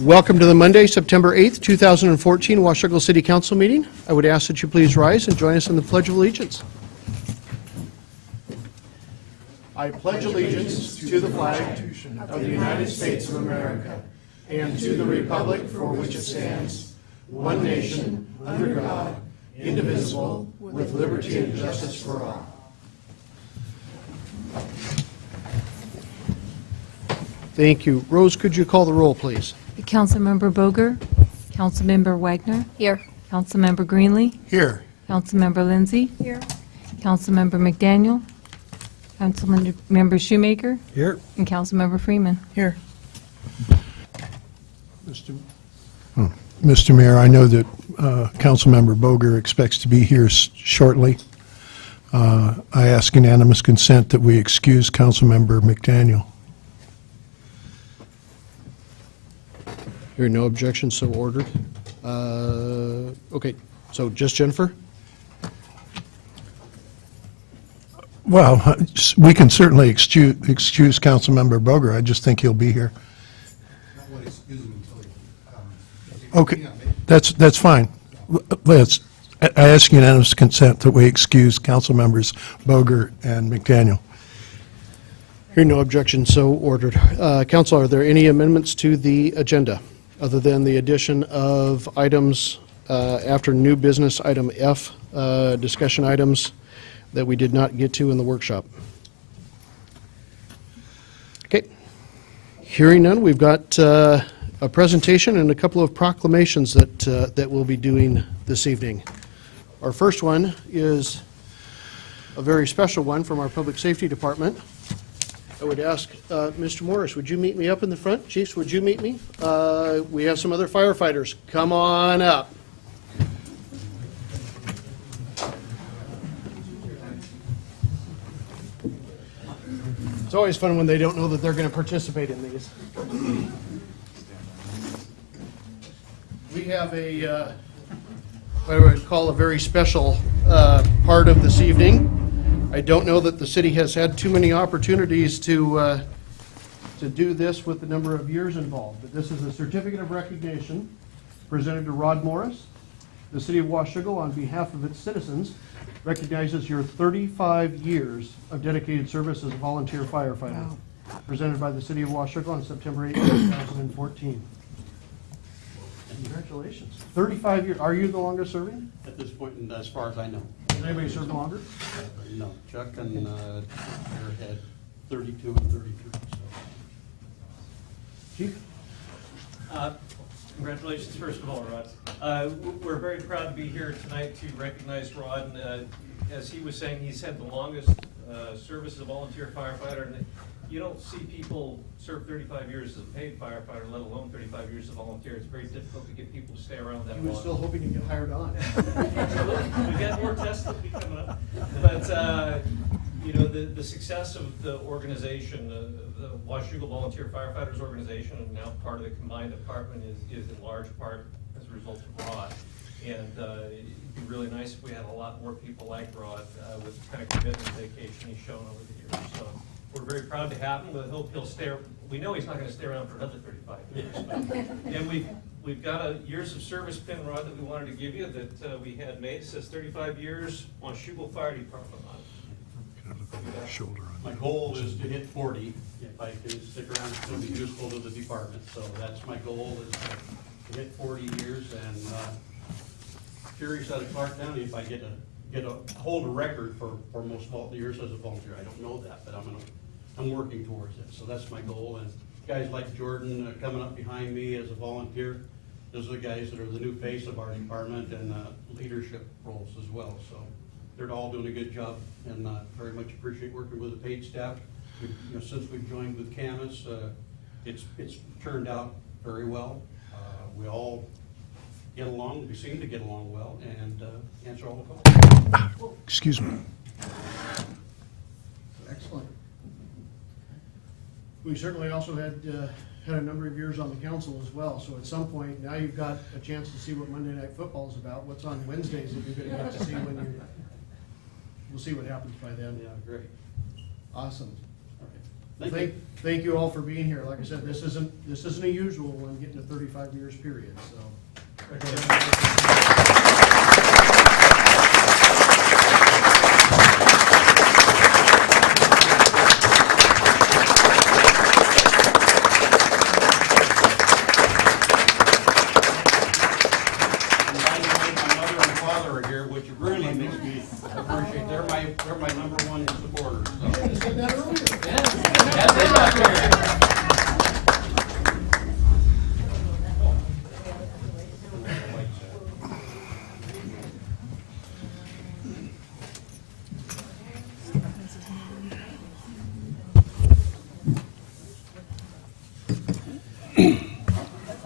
Welcome to the Monday, September 8th, 2014 Washougal City Council meeting. I would ask that you please rise and join us in the Pledge of Allegiance. I pledge allegiance to the flag of the United States of America and to the republic for which it stands, one nation, under God, indivisible, with liberty and justice for all. Thank you. Rose, could you call the roll, please? Councilmember Boger, Councilmember Wagner. Here. Councilmember Greenlee, Here. Councilmember Lindsay, Here. Councilmember McDaniel, Councilmember Shoemaker, Here. and Councilmember Freeman. Here. Mr. Mayor, I know that Councilmember Boger expects to be here shortly. I ask unanimous consent that we excuse Councilmember McDaniel. Hearing no objection, so ordered. Okay, so just Jennifer? Well, we can certainly excuse Councilmember Boger. I just think he'll be here. Okay, that's fine. I ask unanimous consent that we excuse Councilmembers Boger and McDaniel. Hearing no objection, so ordered. Council, are there any amendments to the agenda other than the addition of items after new business, item F, discussion items that we did not get to in the workshop? Okay. Hearing none, we've got a presentation and a couple of proclamations that we'll be doing this evening. Our first one is a very special one from our Public Safety Department. I would ask Mr. Morris, would you meet me up in the front? Chiefs, would you meet me? We have some other firefighters. Come on up. It's always fun when they don't know that they're going to participate in these. We have what I would call a very special part of this evening. I don't know that the city has had too many opportunities to do this with the number of years involved, but this is a certificate of recognition presented to Rod Morris. The city of Washougal, on behalf of its citizens, recognizes your 35 years of dedicated service as a volunteer firefighter. Wow. Presented by the city of Washougal on September 8, 2014. Congratulations. 35 years. Are you the longest serving? At this point, and as far as I know. Has anybody served longer? No, Chuck and Eric had 32 and 33. So. Chief? Congratulations, first of all, Rod. We're very proud to be here tonight to recognize Rod. As he was saying, he's had the longest service as a volunteer firefighter. And you don't see people serve 35 years as a paid firefighter, let alone 35 years as a volunteer. It's very difficult to get people to stay around that long. He was still hoping to get hired on. We've got more tests that'll be coming up. But, you know, the success of the organization, the Washougal Volunteer Firefighters Organization, and now part of the combined department, is in large part as a result of Rod. And it'd be really nice if we had a lot more people like Rod with the kind of commitment and dedication he's shown over the years. So we're very proud to have him. We hope he'll stay. We know he's not going to stay around for another 35 years. And we've got a years of service pin, Rod, that we wanted to give you that we had made. It says 35 years Washougal Fire Department on it. My goal is to hit 40. If I can stick around, it's going to be useful to the department. So that's my goal, is to hit 40 years. And curious out of Clark County if I get a hold a record for most years as a volunteer. I don't know that, but I'm working towards it. So that's my goal. And guys like Jordan coming up behind me as a volunteer, those are the guys that are the new face of our department and leadership roles as well. So they're all doing a good job, and very much appreciate working with the paid staff. Since we've joined with Camas, it's turned out very well. We all get along. We seem to get along well, and answer all the calls. Excuse me. Excellent. We certainly also had a number of years on the council as well, so at some point, now you've got a chance to see what Monday Night Football is about. What's on Wednesdays that you're going to get to see when you're... We'll see what happens by then. Yeah, great. Awesome. Thank you all for being here. Like I said, this isn't a usual one, getting a 35 years period, so. And by the way, my mother and father are here, which really makes me appreciate. They're my number one supporters. So. I said that earlier. That's it back there.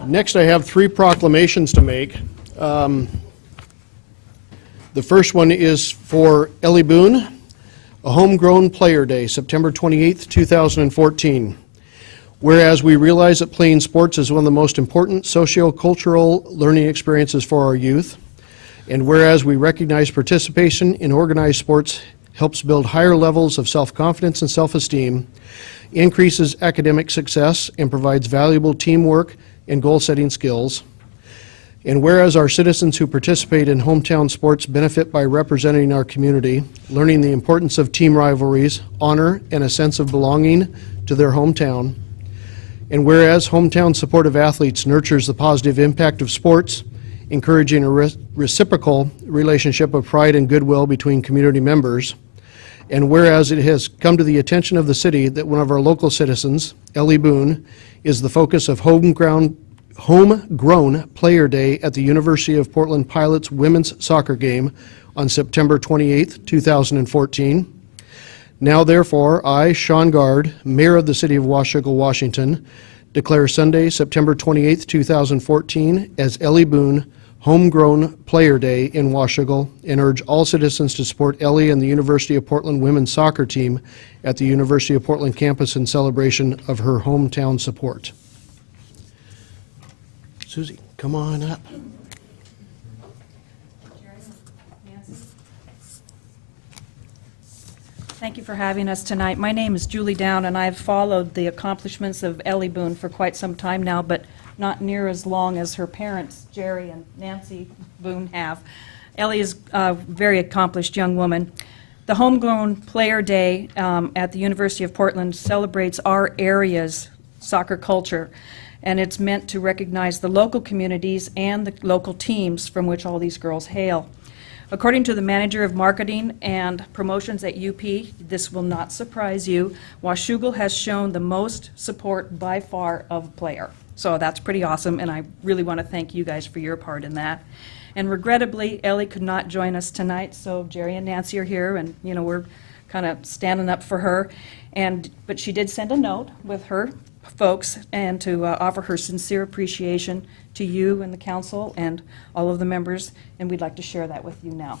Next, I have 3 proclamations to make. The first one is for Ellie Boone, a Homegrown Player Day, September 28th, 2014. Whereas we realize that playing sports is one of the most important socio-cultural learning experiences for our youth, and whereas we recognize participation in organized sports helps build higher levels of self-confidence and self-esteem, increases academic success, and provides valuable teamwork and goal-setting skills. And whereas our citizens who participate in hometown sports benefit by representing our community, learning the importance of team rivalries, honor, and a sense of belonging to their hometown. And whereas hometown support of athletes nurtures the positive impact of sports, encouraging a reciprocal relationship of pride and goodwill between community members. And whereas it has come to the attention of the city that one of our local citizens, Ellie Boone, is the focus of Homegrown Player Day at the University of Portland Pilots women's soccer game on September 28th, 2014. Now therefore, I, Sean Gard, Mayor of the City of Washougal, Washington, declare Sunday, September 28th, 2014 as Ellie Boone Homegrown Player Day in Washougal, and urge all citizens to support Ellie and the University of Portland women's soccer team at the University of Portland campus in celebration of her hometown support. Susie, come on up. Thank you for having us tonight. My name is Julie Down, and I've followed the accomplishments of Ellie Boone for quite some time now, but not near as long as her parents, Jerry and Nancy Boone, have. Ellie is a very accomplished young woman. The Homegrown Player Day at the University of Portland celebrates our area's soccer culture, and it's meant to recognize the local communities and the local teams from which all these girls hail. According to the manager of marketing and promotions at UP, this will not surprise you, Washougal has shown the most support by far of a player. So that's pretty awesome, and I really want to thank you guys for your part in that. And regrettably, Ellie could not join us tonight, so Jerry and Nancy are here, and we're kind of standing up for her. But she did send a note with her folks and to offer her sincere appreciation to you and the council and all of the members, and we'd like to share that with you now.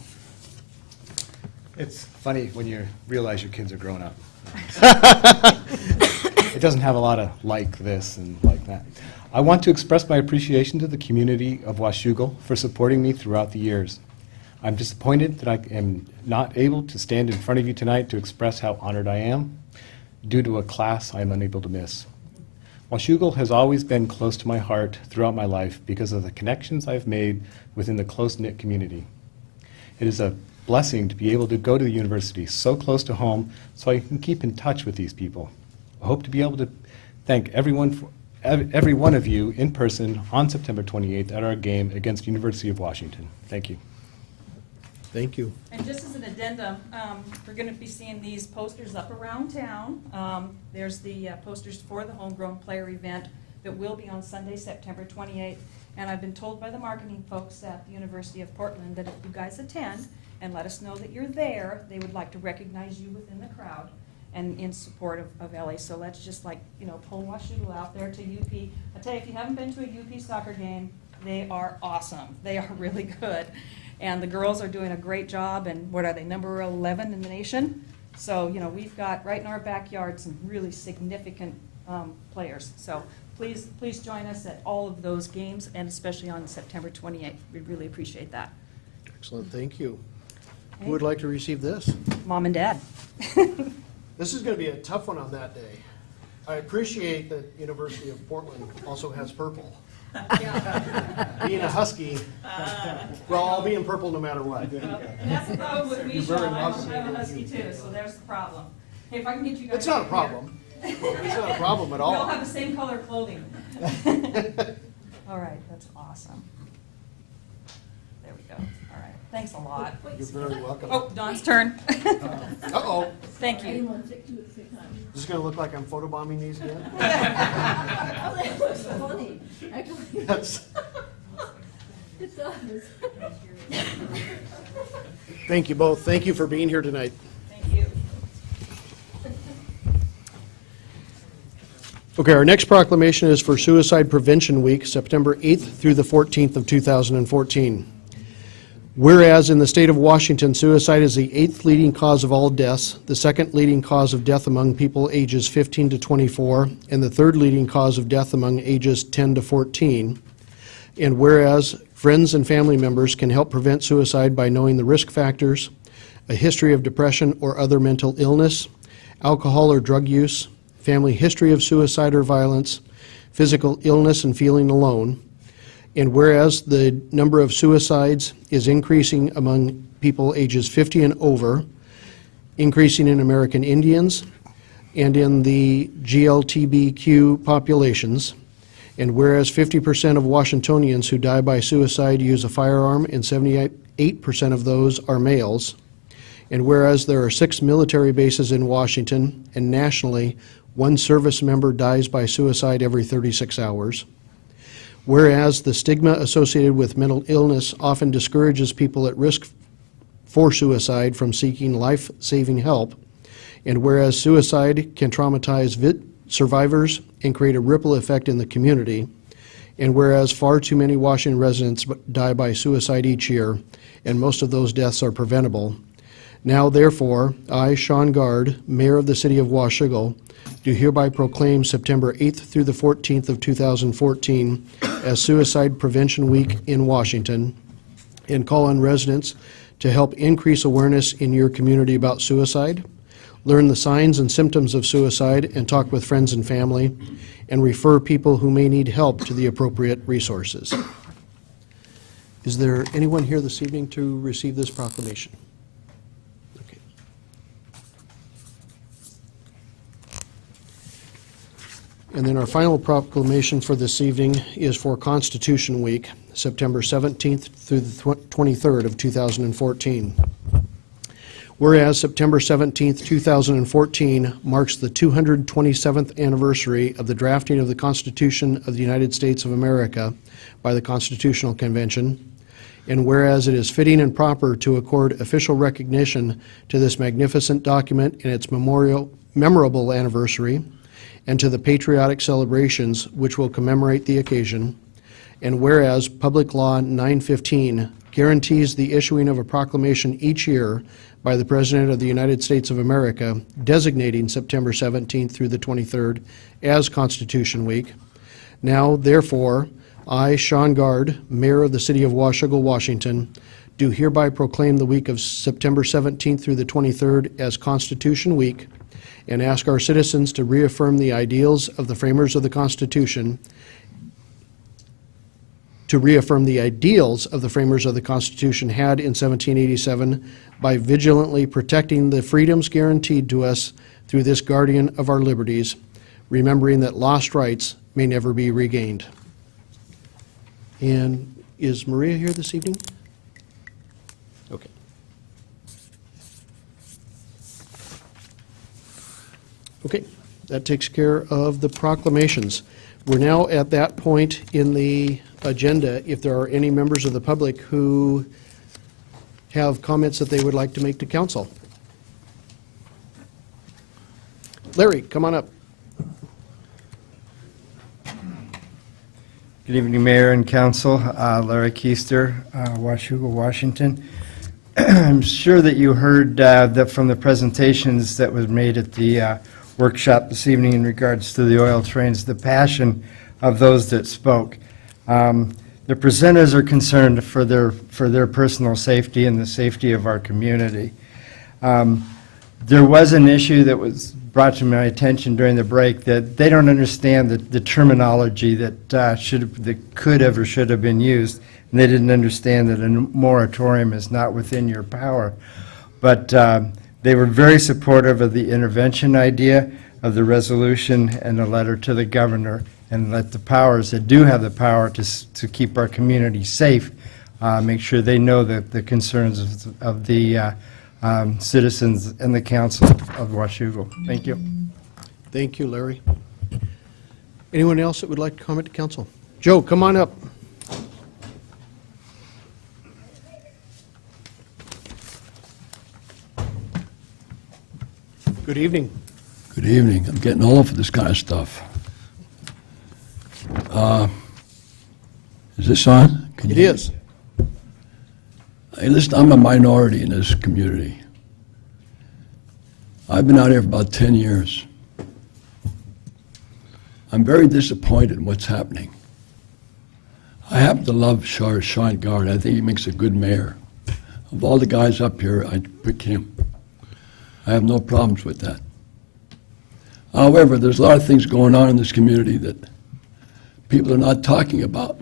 It's funny when you realize your kids are grown up. It doesn't have a lot of like this and like that. I want to express my appreciation to the community of Washougal for supporting me throughout the years. I'm disappointed that I am not able to stand in front of you tonight to express how honored I am due to a class I am unable to miss. Washougal has always been close to my heart throughout my life because of the connections I've made within the close-knit community. It is a blessing to be able to go to the university so close to home so I can keep in touch with these people. I hope to be able to thank every one of you in person on September 28th at our game against University of Washington. Thank you. Thank you. And just as an addendum, we're going to be seeing these posters up around town. There's the posters for the Homegrown Player event that will be on Sunday, September 28th. And I've been told by the marketing folks at the University of Portland that if you guys attend and let us know that you're there, they would like to recognize you within the crowd and in support of Ellie. So let's just pull Washougal out there to UP. I tell you, if you haven't been to a UP soccer game, they are awesome. They are really good. And the girls are doing a great job, and what are they, number 11 in the nation? So, we've got right in our backyard some really significant players. So please join us at all of those games, and especially on September 28th. We really appreciate that. Excellent, thank you. Okay. Who would like to receive this? Mom and Dad. This is going to be a tough one on that day. I appreciate that University of Portland also has purple. Being a Husky, well, I'll be in purple no matter what. That's the problem with me, You're very Sean. welcome. I'm a Husky too, so there's the problem. Hey, if I can get you guys. It's not a over here. problem. It's not a problem at We all all. have the same color clothing. All right, that's awesome. There we go. All right, thanks a lot. You're very welcome. Oh, Dawn's turn. Uh-oh. Thank you. Is this gonna look like I'm photobombing these again? Oh, that looks funny, actually. That's, It does. thank you both. Thank you for being here tonight. Thank you. Okay, our next proclamation is for Suicide Prevention Week, September 8th through the 14th of 2014. Whereas in the state of Washington, suicide is the 8th leading cause of all deaths, the 2nd leading cause of death among people ages 15 to 24, and the 3rd leading cause of death among ages 10 to 14. And whereas friends and family members can help prevent suicide by knowing the risk factors, a history of depression or other mental illness, alcohol or drug use, family history of suicide or violence, physical illness and feeling alone. And whereas the number of suicides is increasing among people ages 50 and over, increasing in American Indians and in the GLTBQ populations, and whereas 50% of Washingtonians who die by suicide use a firearm and 78% of those are males, and whereas there are 6 military bases in Washington and nationally, 1 service member dies by suicide every 36 hours, whereas the stigma associated with mental illness often discourages people at risk for suicide from seeking life-saving help, and whereas suicide can traumatize survivors and create a ripple effect in the community, and whereas far too many Washington residents die by suicide each year, and most of those deaths are preventable. Now, therefore, I, Sean Gard, Mayor of the City of Washougal, do hereby proclaim September 8th through the 14th of 2014 as Suicide Prevention Week in Washington, and call on residents to help increase awareness in your community about suicide, learn the signs and symptoms of suicide, and talk with friends and family, and refer people who may need help to the appropriate resources. Is there anyone here this evening to receive this proclamation? Okay. And then our final proclamation for this evening is for Constitution Week, September 17th through the 23rd of 2014. Whereas September 17th, 2014 marks the 227th anniversary of the drafting of the Constitution of the United States of America by the Constitutional Convention, and whereas it is fitting and proper to accord official recognition to this magnificent document in its memorable anniversary, and to the patriotic celebrations which will commemorate the occasion, and whereas Public Law 915 guarantees the issuing of a proclamation each year by the President of the United States of America designating September 17th through the 23rd as Constitution Week. Now, therefore, I, Sean Gard, Mayor of the City of Washougal, Washington, do hereby proclaim the week of September 17th through the 23rd as Constitution Week, and ask our citizens to reaffirm the ideals of the framers of the Constitution, had in 1787 by vigilantly protecting the freedoms guaranteed to us through this guardian of our liberties, remembering that lost rights may never be regained. And is Maria here this evening? Okay. Okay, that takes care of the proclamations. We're now at that point in the agenda. If there are any members of the public who have comments that they would like to make to council. Larry, come on up. Good evening, Mayor and Council. Larry Keister, Washougal, Washington. I'm sure that you heard that from the presentations that was made at the workshop this evening in regards to the oil trains, the passion of those that spoke. The presenters are concerned for their personal safety and the safety of our community. There was an issue that was brought to my attention during the break that they don't understand the terminology that that could have or should have been used, and they didn't understand that a moratorium is not within your power. But they were very supportive of the intervention idea of the resolution and the letter to the governor, and let the powers that do have the power to keep our community safe make sure they know the concerns of the citizens and the council of Washougal. Thank you. Thank you, Larry. Anyone else that would like to comment to council? Joe, come on up. Good evening. Good evening. I'm getting old for this kind of stuff. Is this on? Can It you- is. Hey, listen, I'm a minority in this community. I've been out here for about 10 years. I'm very disappointed in what's happening. I happen to love Sean Guard. I think he makes a good mayor. Of all the guys up here, I'd pick him. I have no problems with that. However, there's a lot of things going on in this community that people are not talking about.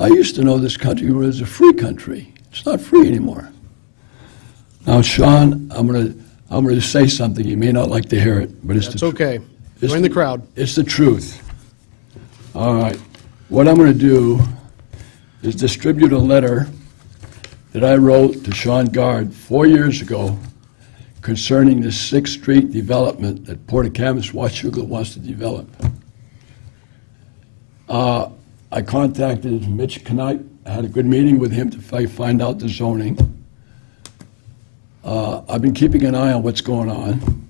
I used to know this country was a free country. It's not free anymore. Now, Sean, I'm gonna say something. You may not like to hear it, but it's That's the okay. It's Join the crowd. It's the truth. All right. What I'm going to do is distribute a letter that I wrote to Sean Guard 4 years ago concerning the 6th Street development that Port of Camas, Washougal wants to develop. I contacted Mitch Knight. I had a good meeting with him to find out the zoning. I've been keeping an eye on what's going on.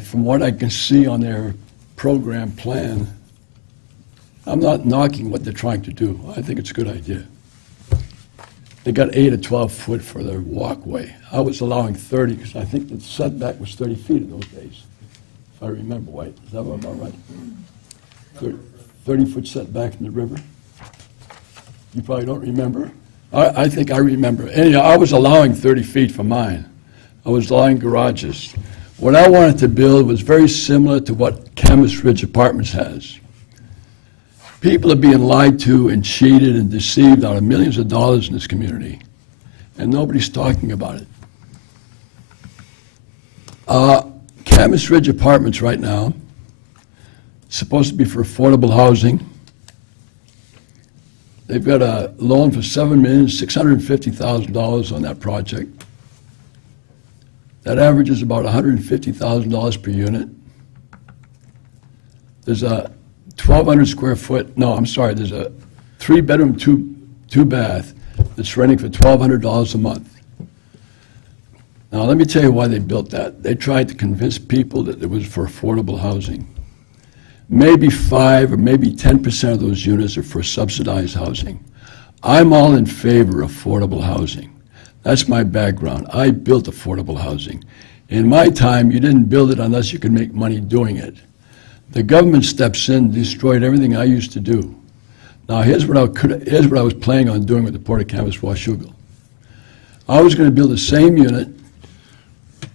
From what I can see on their program plan, I'm not knocking what they're trying to do. I think it's a good idea. They got 8 or 12 foot for their walkway. I was allowing 30 because I think the setback was 30 feet in those days, if I remember right. Is that about right? 30-foot setback from the river? You probably don't remember. I think I remember. Anyhow, I was allowing 30 feet for mine. I was allowing garages. What I wanted to build was very similar to what Camas Ridge Apartments has. People are being lied to and cheated and deceived out of millions of dollars in this community, and nobody's talking about it. Camas Ridge Apartments right now, supposed to be for affordable housing. They've got a loan for $7,650,000 on that project. That averages about $150,000 per unit. There's a 1,200 square foot, no, I'm sorry, there's a 3-bedroom, two bath that's renting for $1,200 a month. Now, let me tell you why they built that. They tried to convince people that it was for affordable housing. Maybe 5 or maybe 10% of those units are for subsidized housing. I'm all in favor of affordable housing. That's my background. I built affordable housing. In my time, you didn't build it unless you could make money doing it. The government steps in and destroyed everything I used to do. Now, here's what I was planning on doing with the Port of Camas, Washougal. I was going to build the same unit,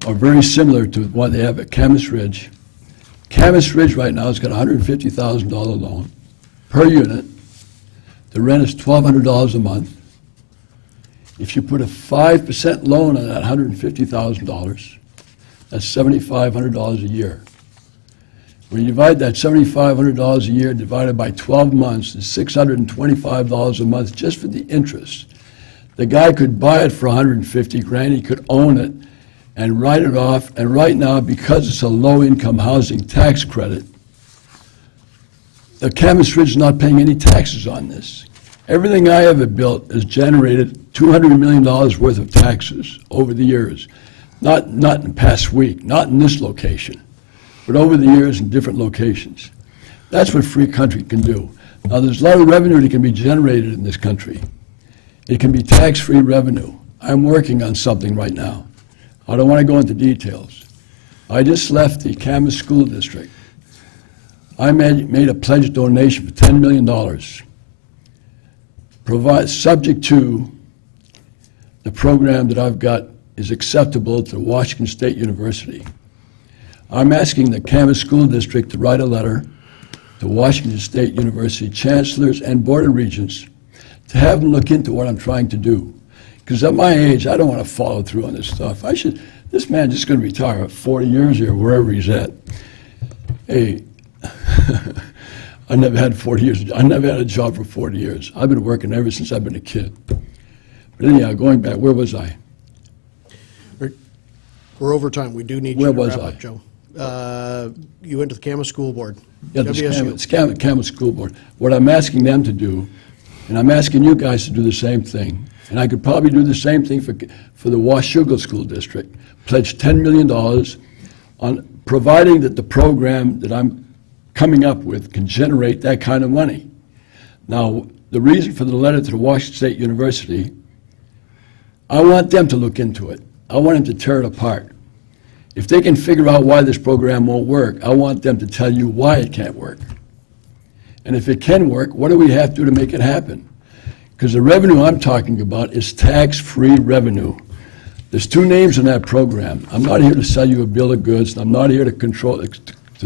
or very similar to what they have at Camas Ridge. Camas Ridge right now has got a $150,000 loan per unit. The rent is $1,200 a month. If you put a 5% loan on that $150,000, that's $7,500 a year. When you divide that $7,500 a year divided by 12 months, it's $625 a month just for the interest. The guy could buy it for $150,000, he could own it and write it off, and right now, because it's a low-income housing tax credit, the Camas Ridge is not paying any taxes on this. Everything I ever built has generated $200 million worth of taxes over the years. Not in the past week, not in this location, but over the years in different locations. That's what free country can do. Now, there's a lot of revenue that can be generated in this country. It can be tax-free revenue. I'm working on something right now. I don't want to go into details. I just left the Camas School District. I made a pledge donation for $10 million, subject to the program that I've got is acceptable to Washington State University. I'm asking the Camas School District to write a letter to Washington State University chancellors and board of regents to have them look into what I'm trying to do. Because at my age, I don't want to follow through on this stuff. This man just going to retire at 40 years here, wherever he's at. Hey, I never had 40 years. I never had a job for 40 years. I've been working ever since I've been a kid. But anyhow, going back, where was I? We're over time. We do need you Where to was wrap I? up, Joe. You went to the Camas School Board. Yeah, WSU. it's Camas School Board. What I'm asking them to do, and I'm asking you guys to do the same thing, and I could probably do the same thing for the Washougal School District, pledge $10 million on providing that the program that I'm coming up with can generate that kind of money. Now, the reason for the letter to the Washington State University, I want them to look into it. I want them to tear it apart. If they can figure out why this program won't work, I want them to tell you why it can't work. And if it can work, what do we have to do to make it happen? Because the revenue I'm talking about is tax-free revenue. There's two names in that program. I'm not here to sell you a bill of goods. I'm not here to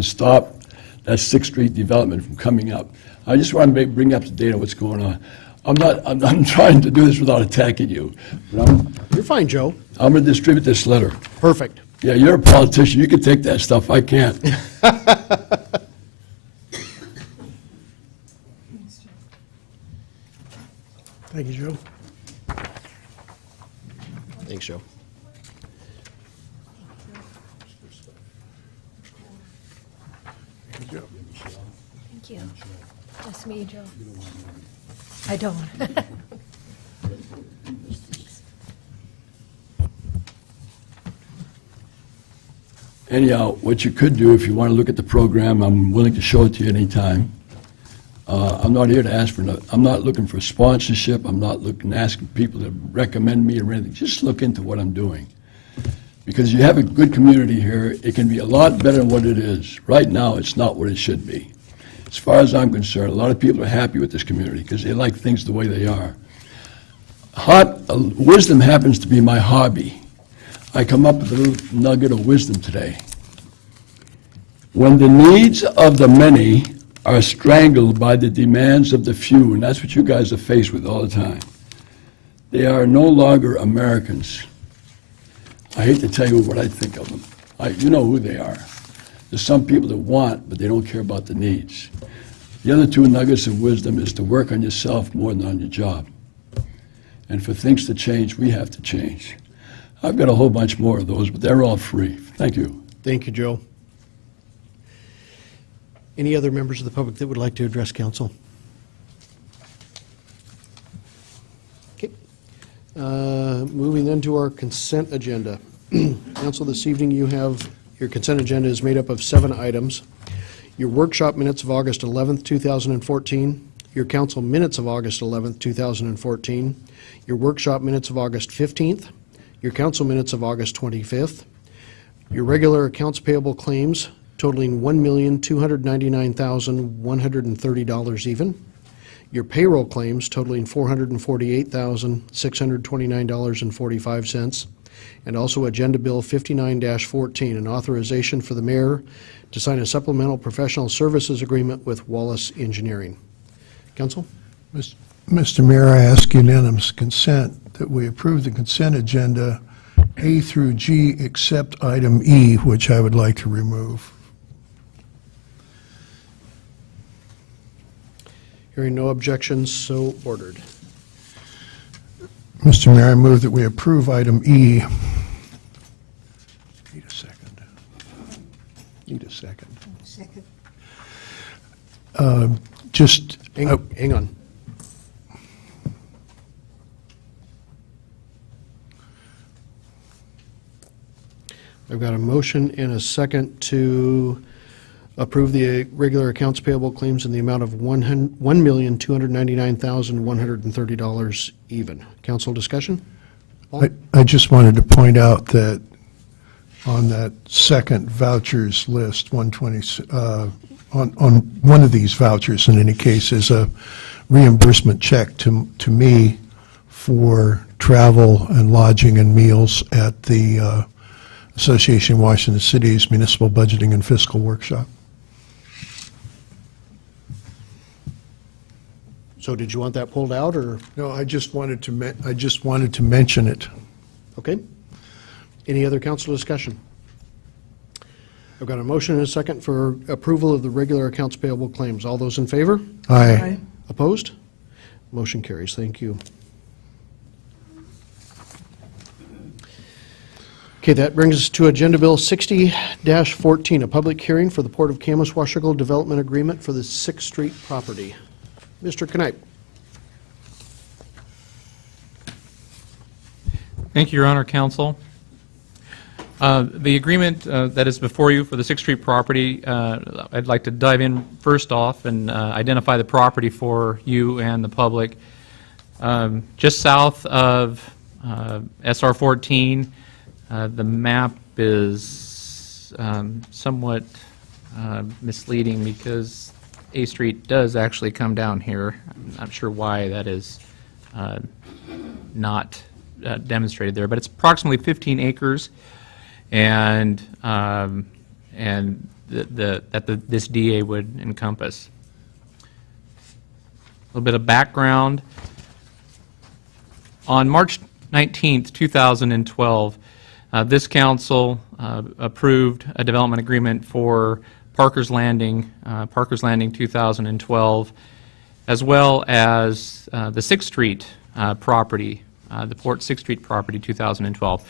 stop that 6th Street development from coming up. I just want to bring up to date on what's going on. I'm trying to do this without attacking you. But You're fine, Joe. I'm going to distribute this letter. Perfect. Yeah, you're a politician. You can take that stuff. I can't. Thank you, Joe. Thanks, Joe. Thank you. Just me, Joe. I don't. Anyhow, what you could do, if you want to look at the program, I'm willing to show it to you anytime. I'm not here to ask for, I'm not looking for sponsorship. I'm not asking people to recommend me or anything. Just look into what I'm doing. Because you have a good community here, it can be a lot better than what it is. Right now, it's not what it should be. As far as I'm concerned, a lot of people are happy with this community because they like things the way they are. Wisdom happens to be my hobby. I come up with a little nugget of wisdom today. When the needs of the many are strangled by the demands of the few, and that's what you guys are faced with all the time, they are no longer Americans. I hate to tell you what I think of them. You know who they are. There's some people that want, but they don't care about the needs. The other two nuggets of wisdom is to work on yourself more than on your job. And for things to change, we have to change. I've got a whole bunch more of those, but they're all free. Thank you. Thank you, Joe. Any other members of the public that would like to address council? Okay. Moving then to our consent agenda. Council, this evening you have, your consent agenda is made up of 7 items. Your workshop minutes of August 11th, 2014, your council minutes of August 11th, 2014, your workshop minutes of August 15th, your council minutes of August 25th, your regular accounts payable claims totaling $1,299,130 even, your payroll claims totaling $448,629.45, and also Agenda Bill 59-14, an authorization for the mayor to sign a supplemental professional services agreement with Wallace Engineering. Council? Mr. Mayor, I ask unanimous consent that we approve the consent agenda A through G except item E, which I would like to remove. Hearing no objections, so ordered. Mr. Mayor, I move that we approve item E. Need a second. Need a second. Second. Just, Hang on. I've got a motion and a second to approve the regular accounts payable claims in the amount of $1,299,130 even. Council discussion? I just wanted to point out that on that second vouchers list, 120, on one of these vouchers in any case, is a reimbursement check to me for travel and lodging and meals at the Association of Washington Cities Municipal Budgeting and Fiscal Workshop. So did you want that pulled out, or, No, I just wanted to mention it. okay? Any other council discussion? I've got a motion and a second for approval of the regular accounts payable claims. All those in favor? Aye. Opposed? Motion carries. Thank you. Okay, that brings us to Agenda Bill 60-14, a public hearing for the Port of Camas Washougal Development Agreement for the 6th Street property. Mr. Knipe. Thank you, Your Honor, Counsel. The agreement that is before you for the 6th Street property, I'd like to dive in first off and identify the property for you and the public. Just south of SR 14, the map is somewhat misleading because A Street does actually come down here. I'm not sure why that is not demonstrated there, but it's approximately 15 acres, and this DA would encompass. A little bit of background. On March 19th, 2012, this council approved a development agreement for Parker's Landing 2012, as well as the 6th Street property, the Port 6th Street property 2012.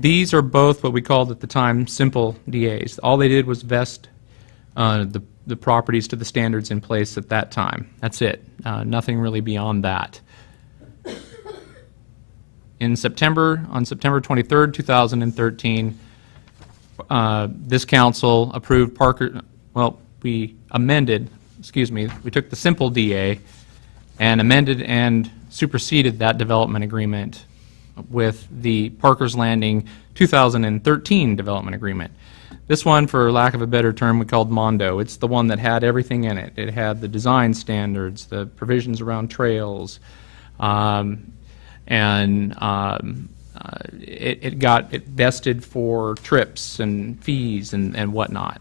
These are both what we called at the time simple DAs. All they did was vest the properties to the standards in place at that time. That's it. Nothing really beyond that. On September 23rd, 2013, this council approved we took the simple DA and amended and superseded that development agreement with the Parker's Landing 2013 development agreement. This one, for lack of a better term, we called Mondo. It's the one that had everything in it. It had the design standards, the provisions around trails, it vested for trips and fees and whatnot.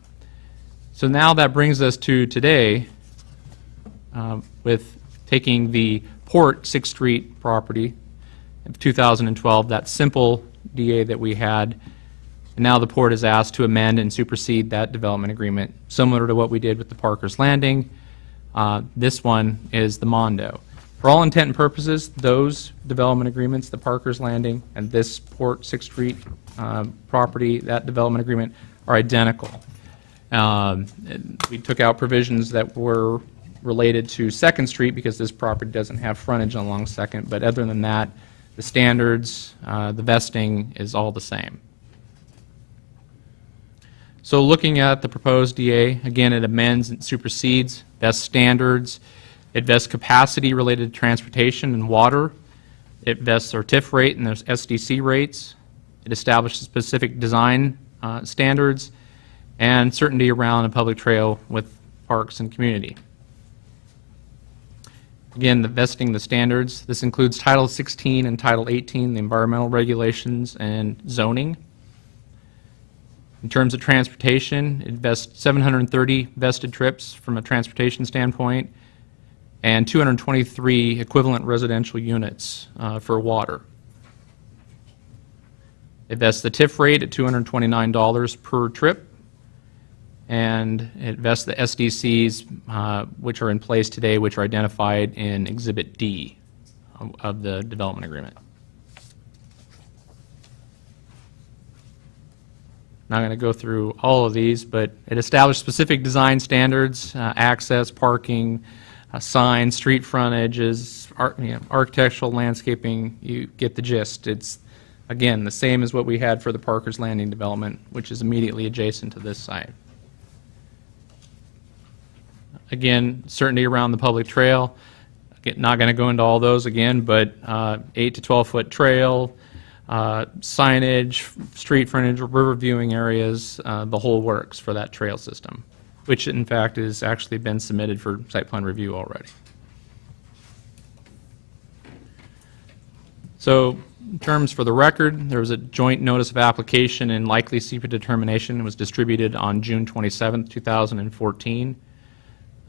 So now that brings us to today with taking the Port 6th Street property of 2012, that simple DA that we had, and now the Port is asked to amend and supersede that development agreement, similar to what we did with the Parker's Landing. This one is the Mondo. For all intent and purposes, those development agreements, the Parker's Landing and this Port 6th Street property, that development agreement, are identical. We took out provisions that were related to 2nd Street because this property doesn't have frontage along 2nd, but other than that, the standards, the vesting is all the same. So looking at the proposed DA, again, it amends and supersedes, vests standards, it vests capacity related to transportation and water, it vests our TIF rate and those SDC rates, it establishes specific design standards, and certainty around a public trail with parks and community. Again, the vesting the standards. This includes Title 16 and Title 18, the environmental regulations and zoning. In terms of transportation, it vests 730 vested trips from a transportation standpoint and 223 equivalent residential units for water. It vests the TIF rate at $229 per trip, and it vests the SDCs which are in place today, which are identified in Exhibit D of the development agreement. I'm not going to go through all of these, but it established specific design standards, access, parking, signs, street frontages, architectural, landscaping. You get the gist. It's, again, the same as what we had for the Parker's Landing development, which is immediately adjacent to this site. Again, certainty around the public trail. Not going to go into all those again, but 8 to 12-foot trail, signage, street frontage, river viewing areas, the whole works for that trail system, which in fact has actually been submitted for site plan review already. So in terms for the record, there was a joint notice of application and likely SEPA determination. It was distributed on June 27th, 2014.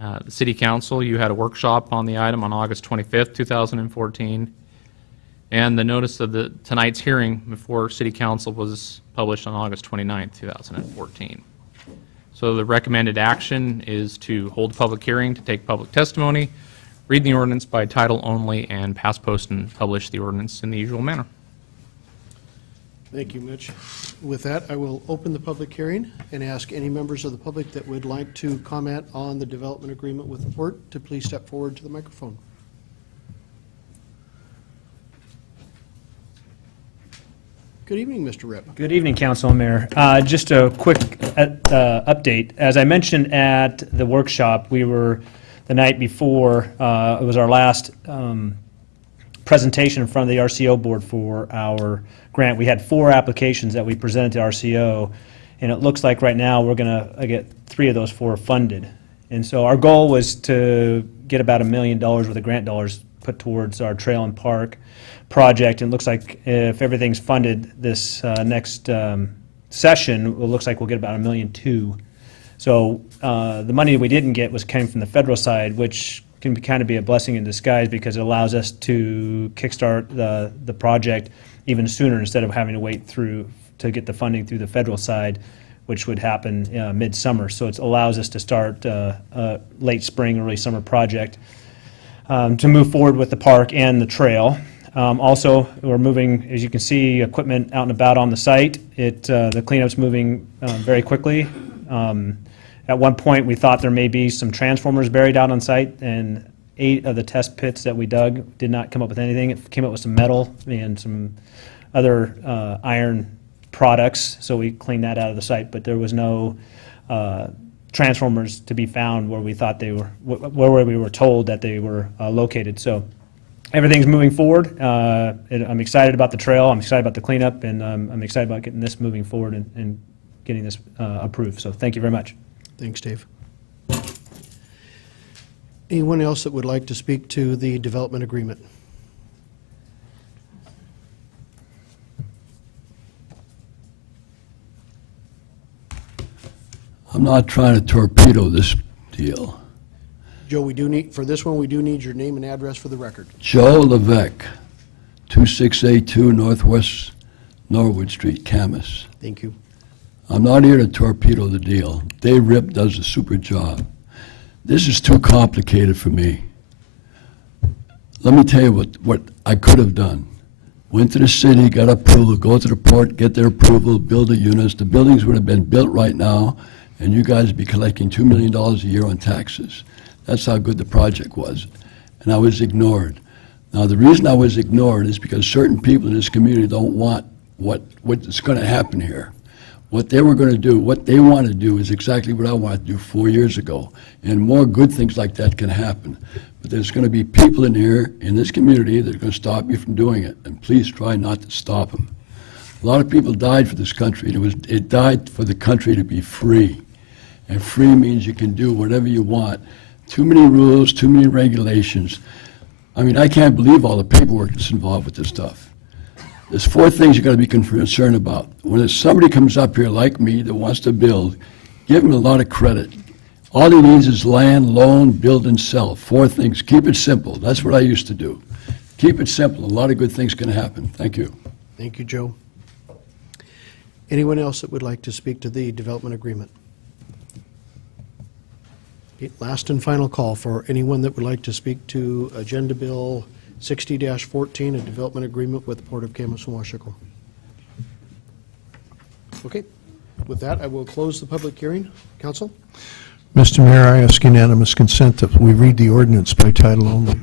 The City Council, you had a workshop on the item on August 25th, 2014. And the notice of tonight's hearing before City Council was published on August 29th, 2014. So the recommended action is to hold a public hearing, to take public testimony, read the ordinance by title only, and pass, post, and publish the ordinance in the usual manner. Thank you, Mitch. With that, I will open the public hearing and ask any members of the public that would like to comment on the development agreement with the port to please step forward to the microphone. Good evening, Mr. Ripp. Good evening, Council and Mayor. Just a quick update. As I mentioned at the workshop, we were, the night before, it was our last presentation in front of the RCO board for our grant. We had 4 applications that we presented to RCO, and it looks like right now we're going to get 3 of those 4 funded. And so our goal was to get about $1 million worth of grant dollars put towards our trail and park project, and it looks like if everything's funded this next session, it looks like we'll get about $1.2 million. So the money we didn't get came from the federal side, which can kind of be a blessing in disguise because it allows us to kickstart the project even sooner instead of having to wait to get the funding through the federal side, which would happen midsummer. So it allows us to start late spring, early summer project to move forward with the park and the trail. Also, we're moving, as you can see, equipment out and about on the site. The cleanup's moving very quickly. At one point, we thought there may be some transformers buried out on site, and 8 of the test pits that we dug did not come up with anything. It came up with some metal and some other iron products, so we cleaned that out of the site, but there was no transformers to be found where we thought they were, where we were told that they were located. So everything's moving forward. I'm excited about the trail, I'm excited about the cleanup, and I'm excited about getting this moving forward and getting this approved. So thank you very much. Thanks, Dave. Anyone else that would like to speak to the development agreement? I'm not trying to torpedo this deal. Joe, we do need, for this one, we do need your name and address for the record. Joe Levesque, 2682 Northwest Norwood Street, Camas. Thank you. I'm not here to torpedo the deal. Dave Ripp does a super job. This is too complicated for me. Let me tell you what I could have done. Went to the city, got approval, go to the port, get their approval, build the units. The buildings would have been built right now, and you guys would be collecting $2 million a year on taxes. That's how good the project was. And I was ignored. Now, the reason I was ignored is because certain people in this community don't want what's going to happen here. What they were going to do, what they want to do is exactly what I wanted to do 4 years ago. And more good things like that can happen. But there's going to be people in here, in this community, that are going to stop you from doing it. And please try not to stop them. A lot of people died for this country, and it died for the country to be free. And free means you can do whatever you want. Too many rules, too many regulations. I mean, I can't believe all the paperwork that's involved with this stuff. There's 4 things you got to be concerned about. When somebody comes up here like me that wants to build, give him a lot of credit. All he needs is land, loan, build, and sell. 4 things. Keep it simple. That's what I used to do. Keep it simple. A lot of good things can happen. Thank you. Thank you, Joe. Anyone else that would like to speak to the development agreement? Okay, last and final call for anyone that would like to speak to Agenda Bill 60-14, a development agreement with the Port of Camas and Washougal. Okay, with that, I will close the public hearing. Council? Mr. Mayor, I ask unanimous consent that we read the ordinance by title only.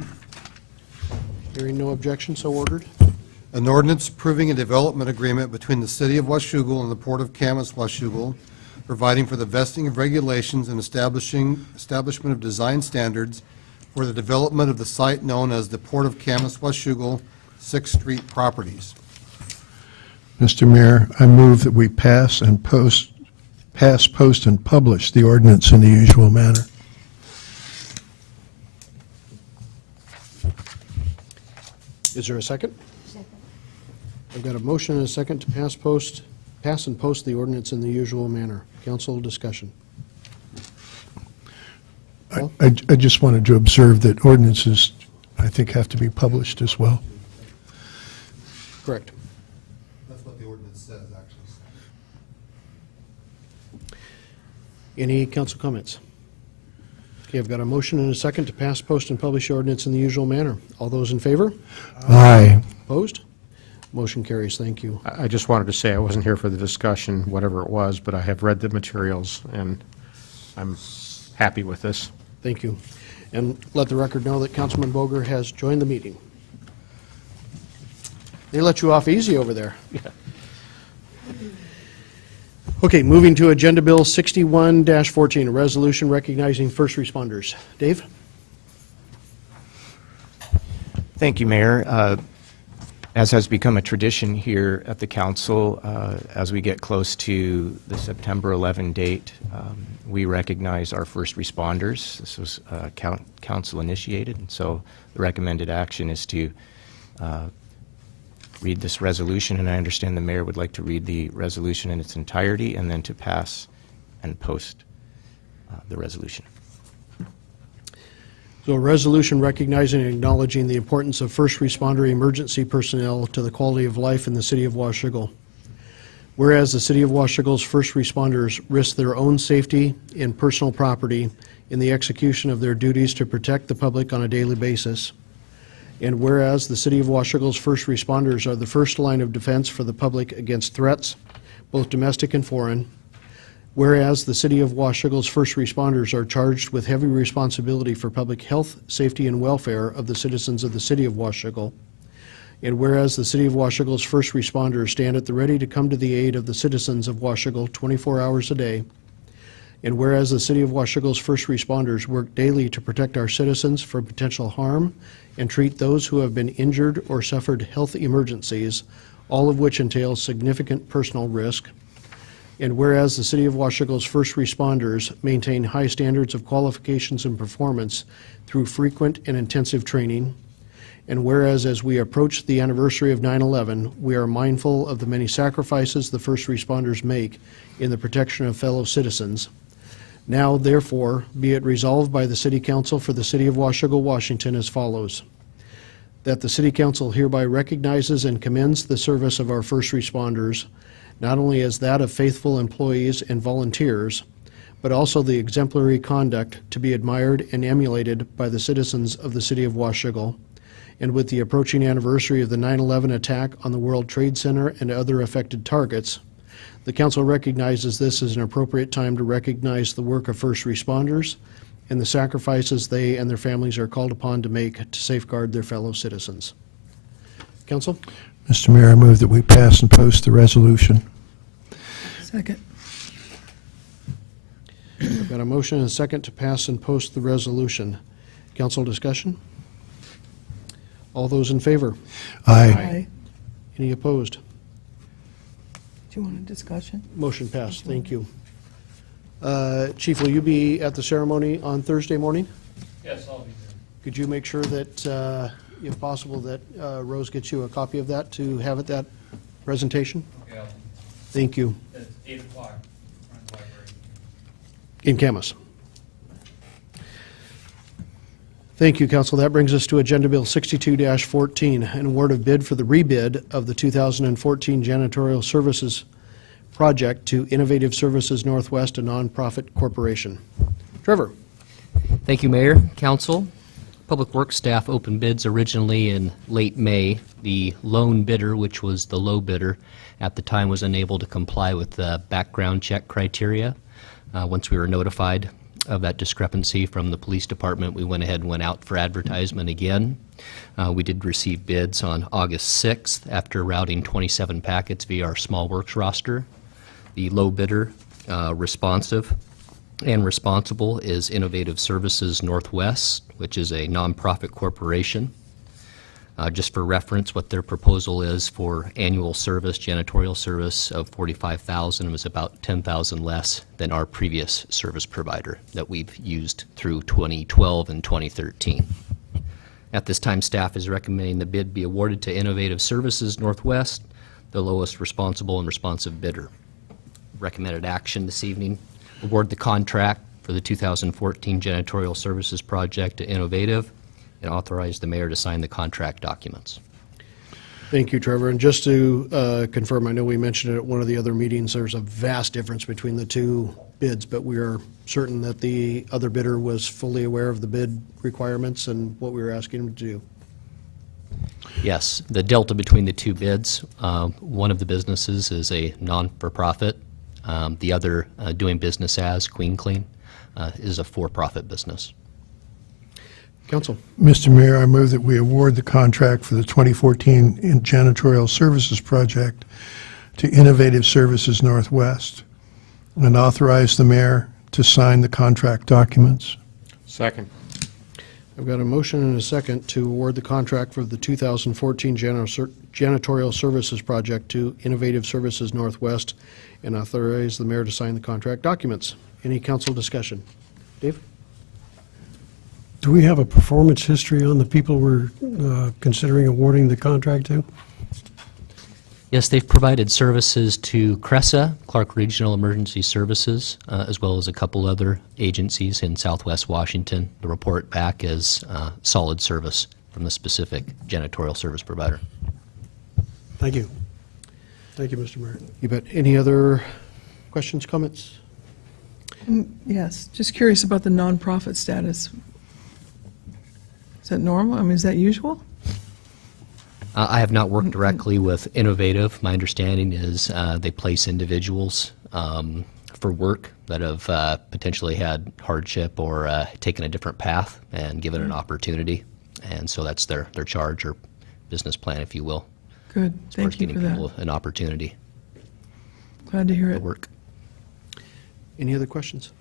Hearing no objection, so ordered. An ordinance approving a development agreement between the City of Washougal and the Port of Camas, Washougal, providing for the vesting of regulations and establishment of design standards for the development of the site known as the Port of Camas, Washougal, 6th Street properties. Mr. Mayor, I move that we pass, post, and publish the ordinance in the usual manner. Is there a second? I've got a motion and a second to pass and post the ordinance in the usual manner. Council discussion. I just wanted to observe that ordinances, I think, have to be published as well. Correct. That's what the ordinance says, actually. Any council comments? Okay, I've got a motion and a second to pass, post, and publish the ordinance in the usual manner. All those in favor? Aye. Opposed? Motion carries. Thank you. I just wanted to say I wasn't here for the discussion, whatever it was, but I have read the materials, and I'm happy with this. Thank you. And let the record know that Councilman Boger has joined the meeting. They let you off easy over there. Okay, moving to Agenda Bill 61-14, a resolution recognizing first responders. Dave? Thank you, Mayor. As has become a tradition here at the council, as we get close to the September 11 date, we recognize our first responders. This was council initiated, and so the recommended action is to read this resolution, and I understand the mayor would like to read the resolution in its entirety and then to pass and post the resolution. So a resolution recognizing and acknowledging the importance of first responder emergency personnel to the quality of life in the city of Washougal. Whereas the city of Washougal's first responders risk their own safety and personal property in the execution of their duties to protect the public on a daily basis. And whereas the city of Washougal's first responders are the first line of defense for the public against threats, both domestic and foreign. Whereas the city of Washougal's first responders are charged with heavy responsibility for public health, safety, and welfare of the citizens of the city of Washougal. And whereas the city of Washougal's first responders stand at the ready to come to the aid of the citizens of Washougal 24 hours a day. And whereas the city of Washougal's first responders work daily to protect our citizens from potential harm and treat those who have been injured or suffered health emergencies, all of which entail significant personal risk. And whereas the city of Washougal's first responders maintain high standards of qualifications and performance through frequent and intensive training. And whereas as we approach the anniversary of 9/11, we are mindful of the many sacrifices the first responders make in the protection of fellow citizens. Now, therefore, be it resolved by the City Council for the City of Washougal, Washington as follows. That the City Council hereby recognizes and commends the service of our first responders, not only as that of faithful employees and volunteers, but also the exemplary conduct to be admired and emulated by the citizens of the City of Washougal. And with the approaching anniversary of the 9/11 attack on the World Trade Center and other affected targets, the Council recognizes this as an appropriate time to recognize the work of first responders and the sacrifices they and their families are called upon to make to safeguard their fellow citizens. Council? Mr. Mayor, I move that we pass and post the resolution. Second. I've got a motion and a second to pass and post the resolution. Council discussion? All those in favor? Aye. Any opposed? Do you want a discussion? Motion passed. Thank you. Chief, will you be at the ceremony on Thursday morning? Yes, I'll be there. Could you make sure that, if possible, that Rose gets you a copy of that to have at that presentation? Okay, Thank you. it's 8 o'clock, front of the library. In Camas. Thank you, Council. That brings us to Agenda Bill 62-14, an award of bid for the rebid of the 2014 janitorial services project to Innovative Services Northwest, a nonprofit corporation. Trevor. Thank you, Mayor, Council. Public Works staff opened bids originally in late May. The lone bidder, which was the low bidder, at the time was unable to comply with the background check criteria. Once we were notified of that discrepancy from the police department, we went ahead and went out for advertisement again. We did receive bids on August 6th after routing 27 packets via our small works roster. The low bidder, responsive and responsible, is Innovative Services Northwest, which is a nonprofit corporation. Just for reference, what their proposal is for annual service, janitorial service of $45,000 was about $10,000 less than our previous service provider that we've used through 2012 and 2013. At this time, staff is recommending the bid be awarded to Innovative Services Northwest the lowest responsible and responsive bidder. Recommended action this evening, award the contract for the 2014 janitorial services project to Innovative and authorize the mayor to sign the contract documents. Thank you, Trevor. And just to confirm, I know we mentioned it at one of the other meetings, there's a vast difference between the two bids, but we are certain that the other bidder was fully aware of the bid requirements and what we were asking him to do. Yes, the delta between the two bids, one of the businesses is a non-for-profit. The other, doing business as Queen Clean, is a for-profit business. Council. Mr. Mayor, I move that we award the contract for the 2014 janitorial services project to Innovative Services Northwest and authorize the mayor to sign the contract documents. Second. I've got a motion and a second to award the contract for the 2014 janitorial services project to Innovative Services Northwest and authorize the mayor to sign the contract documents. Any council discussion? Dave? Do we have a performance history on the people we're considering awarding the contract to? Yes, they've provided services to CRESA, Clark Regional Emergency Services, as well as a couple other agencies in Southwest Washington. The report back is solid service from the specific janitorial service provider. Thank you. Thank you, Mr. Mayor. You bet. Any other questions, comments? Yes, just curious about the nonprofit status. Is that normal? I mean, is that usual? I have not worked directly with Innovative. My understanding is they place individuals for work that have potentially had hardship or taken a different path and given an opportunity. And so that's their charge or business plan, if you will. Good, As far as thank you getting for that. people an opportunity Glad to hear to it. work. Any other questions?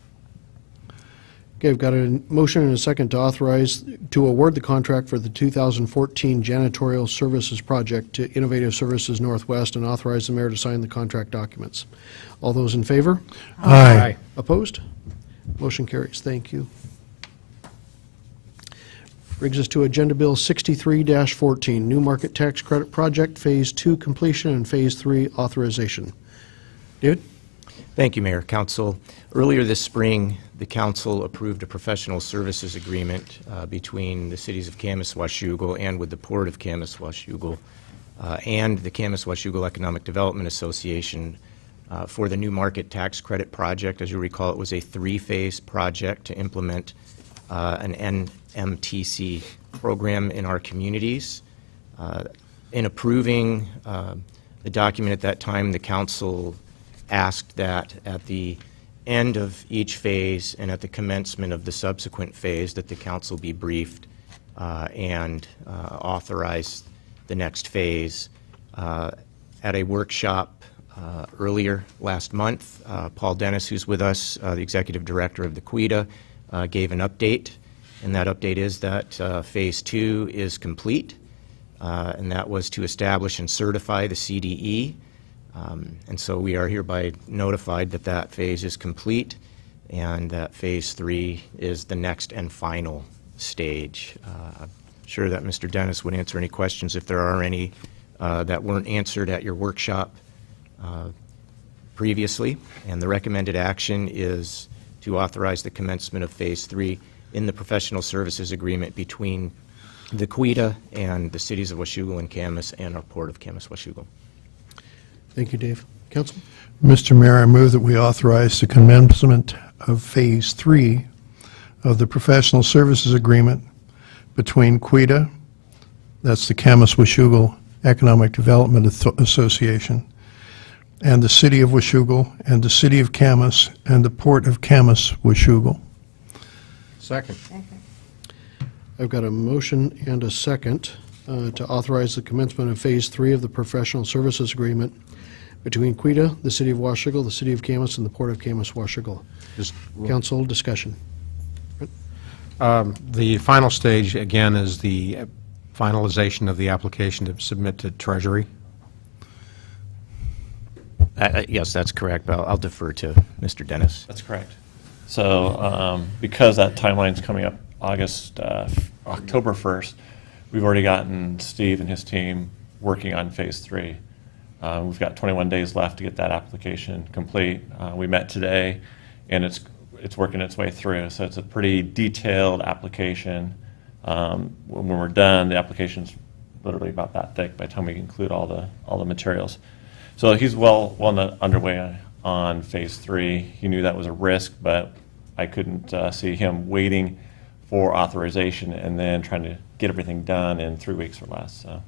Okay, I've got a motion and a second to authorize, to award the contract for the 2014 janitorial services project to Innovative Services Northwest and authorize the mayor to sign the contract documents. All those in favor? Aye. Opposed? Motion carries. Thank you. Brings us to Agenda Bill 63-14, New Market Tax Credit Project, Phase 2 completion and Phase 3 authorization. David? Thank you, Mayor, Council. Earlier this spring, the council approved a professional services agreement between the cities of Camas-Washougal and with the Port of Camas-Washougal and the Camas-Washougal Economic Development Association for the New Market Tax Credit Project. As you recall, it was a three-phase project to implement an NMTC program in our communities. In approving the document at that time, the council asked that at the end of each phase and at the commencement of the subsequent phase that the council be briefed and authorize the next phase. At a workshop earlier last month, Paul Dennis, who's with us, the executive director of the QUIDA, gave an update, and that update is that Phase 2 is complete, and that was to establish and certify the CDE. And so we are hereby notified that that phase is complete and that Phase 3 is the next and final stage. I'm sure that Mr. Dennis would answer any questions if there are any that weren't answered at your workshop previously. And the recommended action is to authorize the commencement of Phase 3 in the professional services agreement between the QUIDA and the cities of Washougal and Camas and our Port of Camas-Washougal. Thank you, Dave. Council? Mr. Mayor, I move that we authorize the commencement of Phase 3 of the professional services agreement between QUIDA, that's the Camas-Washougal Economic Development Association, and the City of Washougal, and the City of Camas, and the Port of Camas-Washougal. Second. I've got a motion and a second to authorize the commencement of Phase 3 of the professional services agreement between QUIDA, the City of Washougal, the City of Camas, and the Port of Camas-Washougal. Council discussion. The final stage, again, is the finalization of the application to submit to Treasury. Yes, that's correct, but I'll defer to Mr. Dennis. That's correct. So because that timeline's coming up October 1st, we've already gotten Steve and his team working on Phase 3. We've got 21 days left to get that application complete. We met today, and it's working its way through. So it's a pretty detailed application. When we're done, the application's literally about that thick by the time we include all the materials. So he's well underway on phase 3. He knew that was a risk, but I couldn't see him waiting for authorization and then trying to get everything done in 3 weeks or less. So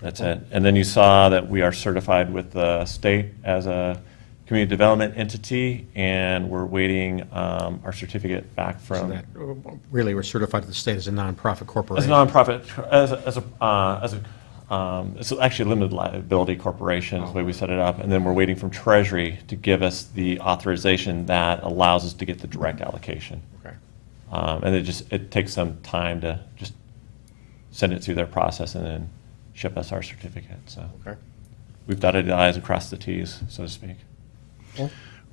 that's it. And then you saw that we are certified with the state as a community development entity, and we're waiting our certificate back So from. that really we're certified to the state as a nonprofit As corporation. a nonprofit, it's actually a limited liability corporation is the way we set it up, and then we're waiting from Treasury to give us the authorization that allows us to get the direct allocation. Okay. And it takes some time to just send it through their process and then ship us our certificate. So Okay. we've dotted the i's and crossed the t's, so to speak.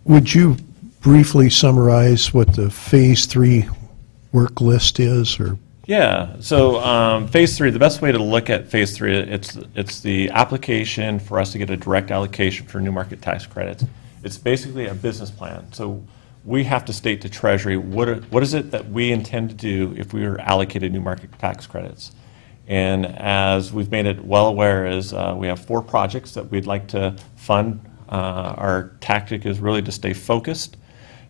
Would you briefly summarize what the Phase 3 work list is, or? Yeah, so phase 3, the best way to look at phase 3, it's the application for us to get a direct allocation for new market tax credits. It's basically a business plan. So we have to state to Treasury what is it that we intend to do if we are allocated new market tax credits. And as we've made it well aware is we have 4 projects that we'd like to fund. Our tactic is really to stay focused,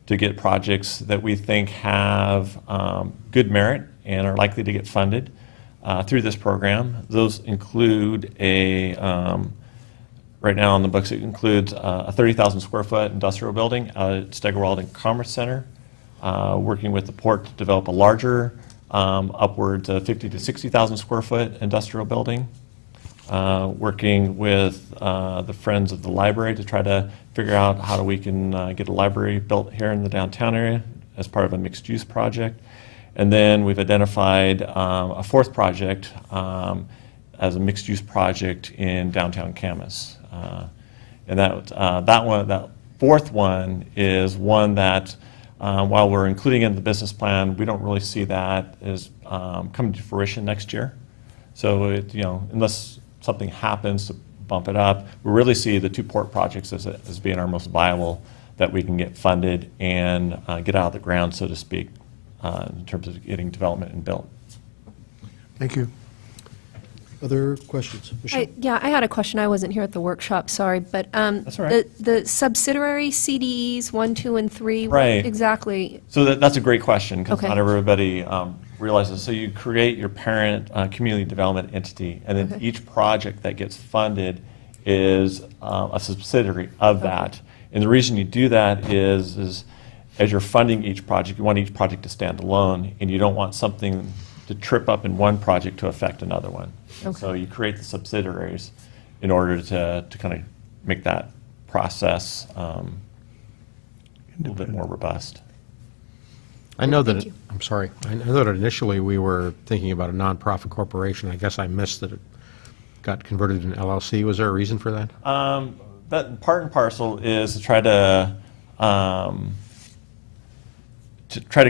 to get projects that we think have good merit and are likely to get funded through this program. Those include right now on the books, it includes a 30,000 square foot industrial building at Steigerwald and Commerce Center, working with the port to develop a larger, upwards of 50 to 60,000 square foot industrial building. Working with the Friends of the Library to try to figure out how we can get a library built here in the downtown area as part of a mixed-use project. And then we've identified a 4th project as a mixed-use project in downtown Camas. And that 4th one is one that, while we're including in the business plan, we don't really see that as coming to fruition next year. So unless something happens to bump it up, we really see the 2 port projects as being our most viable that we can get funded and get out of the ground, so to speak, in terms of getting development and built. Thank you. Other questions? Michelle? I had a question. I wasn't here at the workshop, sorry, but That's all right. the subsidiary CDEs 1, 2, and 3, what Right. exactly? So that's a great question, because Okay. not everybody realizes. So you create your parent community development entity, and then Okay. each project that gets funded is a subsidiary of that. And the reason you do that is as you're funding each project, you want each project to stand alone, and you don't want something to trip up in one project to affect another one. Okay. So you create the subsidiaries in order to kind of make that process a little bit more robust. I know that, Thank you. I'm sorry, I know that initially we were thinking about a nonprofit corporation. I guess I missed that it got converted to an LLC. Was there a reason for that? That part and parcel is to try to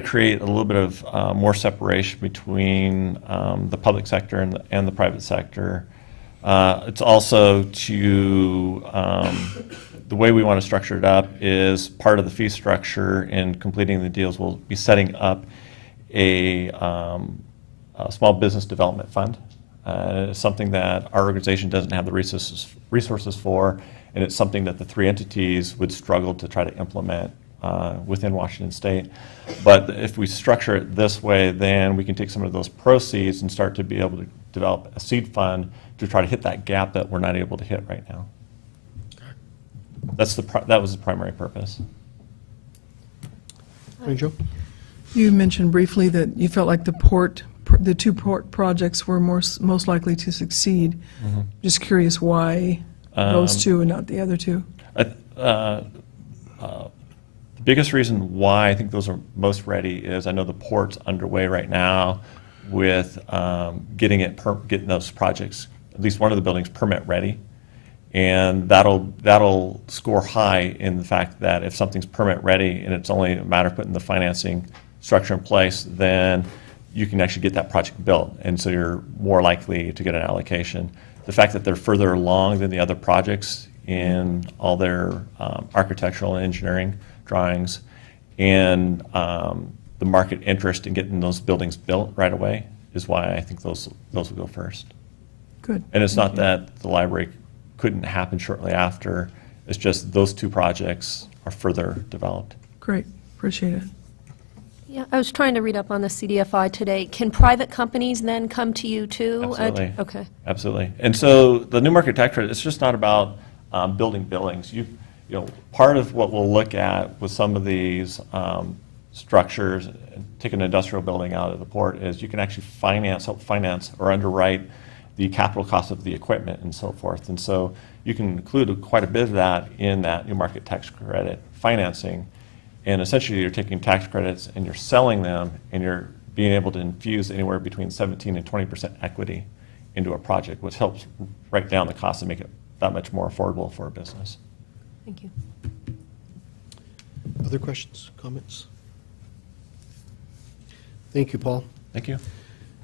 create a little bit of more separation between the public sector and the private sector. It's also to, the way we want to structure it up is part of the fee structure in completing the deals. We'll be setting up a small business development fund. It's something that our organization doesn't have the resources for, and it's something that the 3 entities would struggle to try to implement within Washington State. But if we structure it this way, then we can take some of those proceeds and start to be able to develop a seed fund to try to hit that gap that we're not able to hit right now. That was the primary purpose. Hey, Joe? You mentioned briefly that you felt like the 2 port projects were most likely to succeed. Just curious why those 2 and not the other 2? The biggest reason why I think those are most ready is I know the port's underway right now with getting those projects, at least one of the buildings, permit ready. And that'll score high in the fact that if something's permit ready and it's only a matter of putting the financing structure in place, then you can actually get that project built. And so you're more likely to get an allocation. the fact that they're further along than the other projects in all their architectural and engineering drawings, and the market interest in getting those buildings built right away is why I think those will go first. Good. And it's not that the library couldn't happen shortly after, it's just those two projects are further developed. Great, appreciate it. Yeah, I was trying to read up on the CDFI today. Can private companies then come to you too? Absolutely. Okay. Absolutely. And so the new market tax credit, it's just not about building buildings. You know, part of what we'll look at with some of these structures, take an industrial building out of the port, is you can actually help finance or underwrite the capital cost of the equipment and so forth. And so you can include quite a bit of that in that new market tax credit financing. And essentially you're taking tax credits and you're selling them, and you're being able to infuse anywhere between 17 and 20% equity into a project, which helps write down the cost and make it that much more affordable for a business. Thank you. Other questions, comments? Thank you, Paul. Thank you.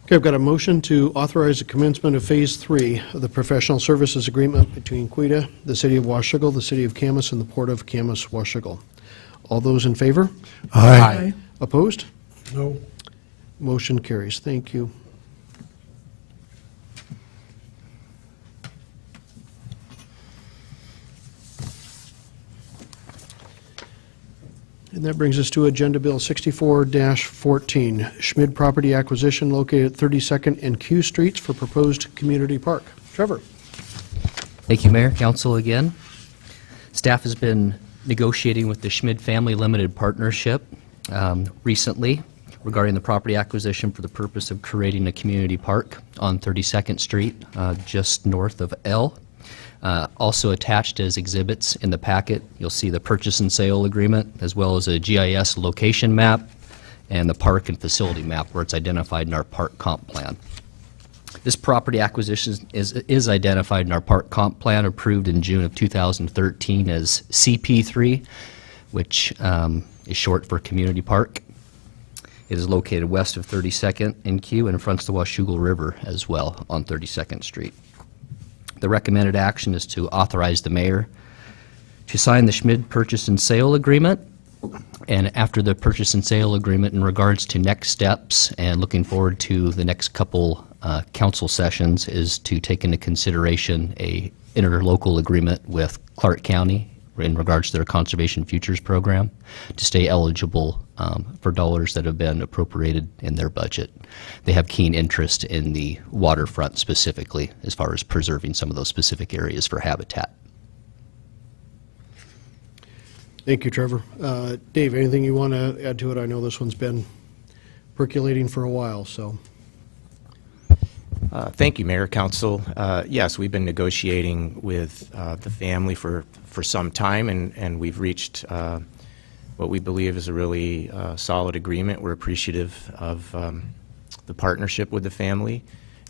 Okay, I've got a motion to authorize the commencement of Phase 3 of the professional services agreement between Quita, the City of Washougal, the City of Camas, and the Port of Camas, Washougal. All those in favor? Aye. Opposed? No. Motion carries. Thank you. And that brings us to Agenda Bill 64-14, Schmid Property Acquisition located at 32nd and Q Streets for proposed community park. Trevor. Thank you, Mayor, Council again. Staff has been negotiating with the Schmid Family Limited Partnership recently regarding the property acquisition for the purpose of creating a community park on 32nd Street, just north of L. Also attached as exhibits in the packet, you'll see the purchase and sale agreement, as well as a GIS location map and the park and facility map where it's identified in our park comp plan. This property acquisition is identified in our park comp plan approved in June of 2013 as CP3, which is short for Community Park. It is located west of 32nd and Q and fronts the Washougal River as well on 32nd Street. The recommended action is to authorize the mayor to sign the Schmid purchase and sale agreement. And after the purchase and sale agreement, in regards to next steps and looking forward to the next couple council sessions, is to take into consideration a interlocal agreement with Clark County in regards to their Conservation Futures Program to stay eligible for dollars that have been appropriated in their budget. They have keen interest in the waterfront specifically as far as preserving some of those specific areas for habitat. Thank you, Trevor. Dave, anything you want to add to it? I know this one's been percolating for a while, so. Thank you, Mayor, Council. Yes, we've been negotiating with the family for some time, and we've reached what we believe is a really solid agreement. We're appreciative of the partnership with the family.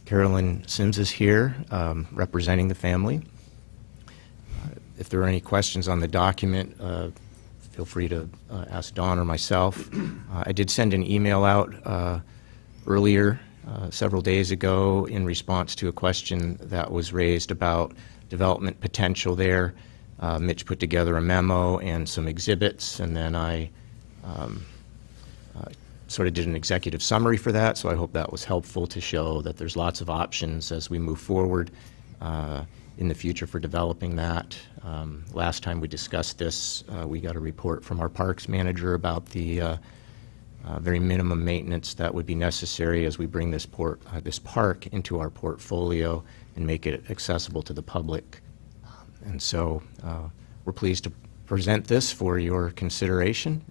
Carolyn Sims is here representing the family. If there are any questions on the document, feel free to ask Dawn or myself. I did send an email out earlier several days ago in response to a question that was raised about development potential there. Mitch put together a memo and some exhibits, and then I sort of did an executive summary for that, so I hope that was helpful to show that there's lots of options as we move forward in the future for developing that. Last time we discussed this, we got a report from our parks manager about the very minimum maintenance that would be necessary as we bring this park into our portfolio and make it accessible to the public. And so we're pleased to present this for your consideration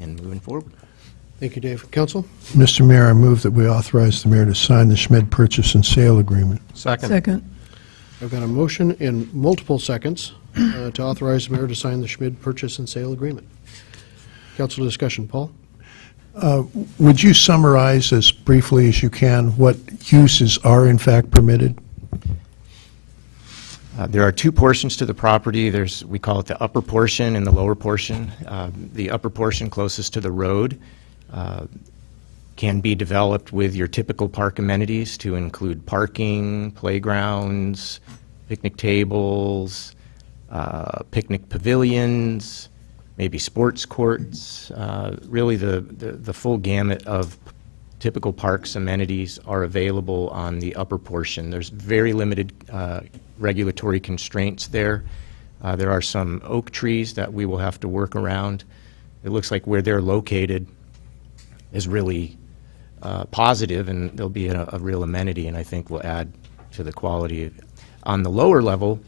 and moving forward. Thank you, Dave. Council? Mr. Mayor, I move that we authorize the mayor to sign the Schmid purchase and sale agreement. Second. Second. I've got a motion in multiple seconds to authorize the mayor to sign the Schmid purchase and sale agreement. Council discussion. Paul? Would you summarize as briefly as you can what uses are in fact permitted? There are two portions to the property. We call it the upper portion and the lower portion. The upper portion closest to the road can be developed with your typical park amenities to include parking, playgrounds, picnic tables, picnic pavilions, maybe sports courts. Really, the full gamut of typical parks amenities are available on the upper portion. There's very limited regulatory constraints there. There are some oak trees that we will have to work around. It looks like where they're located is really positive, and there'll be a real amenity, and I think will add to the quality. On the lower level,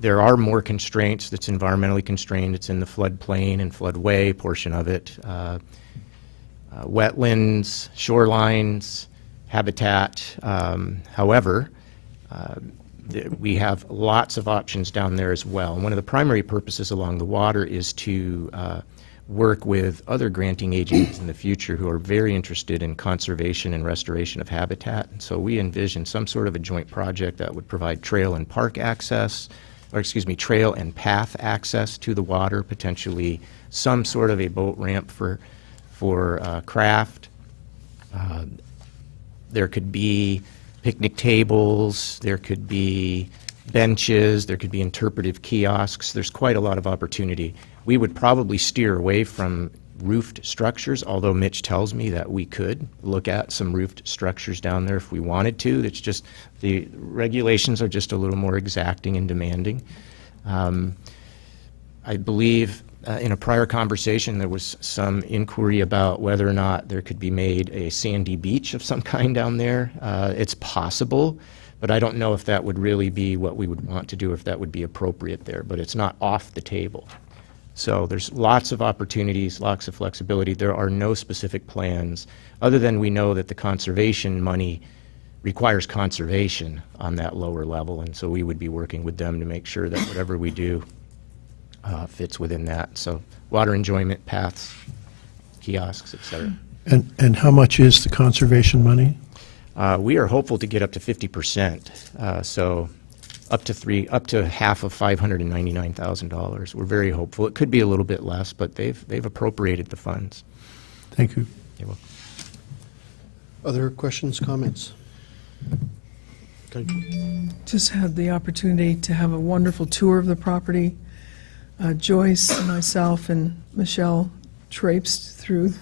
there are more constraints that's environmentally constrained. It's in the floodplain and floodway portion of it. Wetlands, shorelines, habitat. However, we have lots of options down there as well. And one of the primary purposes along the water is to work with other granting agencies in the future who are very interested in conservation and restoration of habitat. And so we envision some sort of a joint project that would provide trail and park access, or excuse me, trail and path access to the water, potentially some sort of a boat ramp for craft. There could be picnic tables, there could be benches, there could be interpretive kiosks. There's quite a lot of opportunity. We would probably steer away from roofed structures, although Mitch tells me that we could look at some roofed structures down there if we wanted to. It's just the regulations are just a little more exacting and demanding. I believe in a prior conversation there was some inquiry about whether or not there could be made a sandy beach of some kind down there. It's possible, but I don't know if that would really be what we would want to do, if that would be appropriate there, but it's not off the table. So there's lots of opportunities, lots of flexibility. There are no specific plans, other than we know that the conservation money requires conservation on that lower level, and so we would be working with them to make sure that whatever we do fits within that. So water enjoyment, paths, kiosks, et cetera. And how much is the conservation money? We are hopeful to get up to 50%, so up to half of $599,000. We're very hopeful. It could be a little bit less, but they've appropriated the funds. Thank you. You're welcome. Other questions, comments? Just had the opportunity to have a wonderful tour of the property. Joyce, myself, and Michelle traipsed through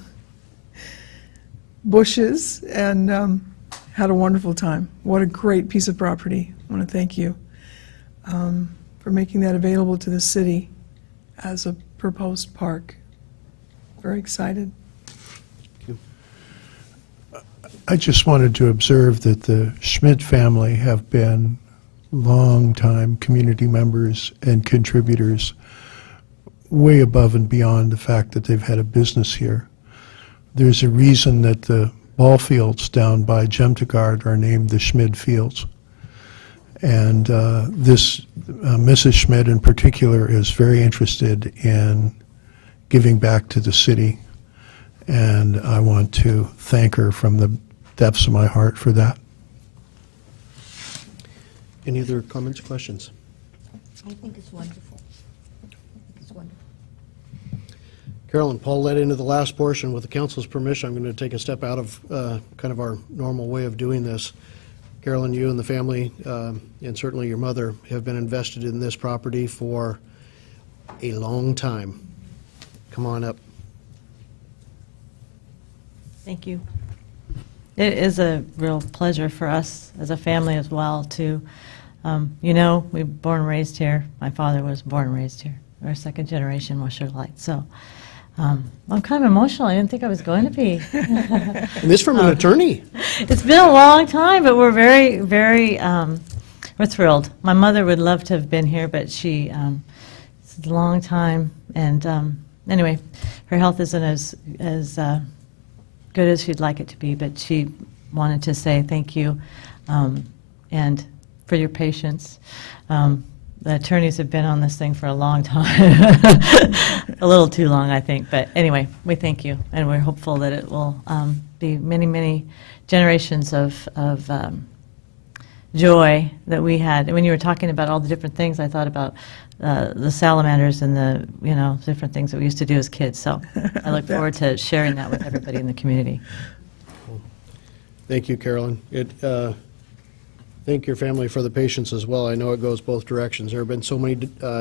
bushes and had a wonderful time. What a great piece of property. I want to thank you for making that available to the city as a proposed park. Very excited. I just wanted to observe that the Schmidt family have been longtime community members and contributors, way above and beyond the fact that they've had a business here. There's a reason that the ball fields down by Jemtegard are named the Schmidt Fields. And Mrs. Schmidt in particular is very interested in giving back to the city. And I want to thank her from the depths of my heart for that. Any other comments, questions? I think it's wonderful. It's wonderful. Carolyn, Paul led into the last portion. With the council's permission, I'm going to take a step out of kind of our normal way of doing this. Carolyn, you and the family, and certainly your mother, have been invested in this property for a long time. Come on up. Thank you. It is a real pleasure for us as a family as well to, we were born and raised here. My father was born and raised here. We're second generation Washoe-lite. So I'm kind of emotional. I didn't think I was going to be. And this from an attorney. It's been a long time, but we're very, very, we're thrilled. My mother would love to have been here, but it's a long time. And anyway, her health isn't as good as she'd like it to be, but she wanted to say thank you and for your patience. The attorneys have been on this thing for a long time, a little too long, I think. But anyway, we thank you, and we're hopeful that it will be many, many generations of joy that we had. And when you were talking about all the different things, I thought about the salamanders and the, different things that we used to do as kids. So I look forward to sharing that with everybody in the community. Thank you, Carolyn. Thank your family for the patience as well. I know it goes both directions. There have been so many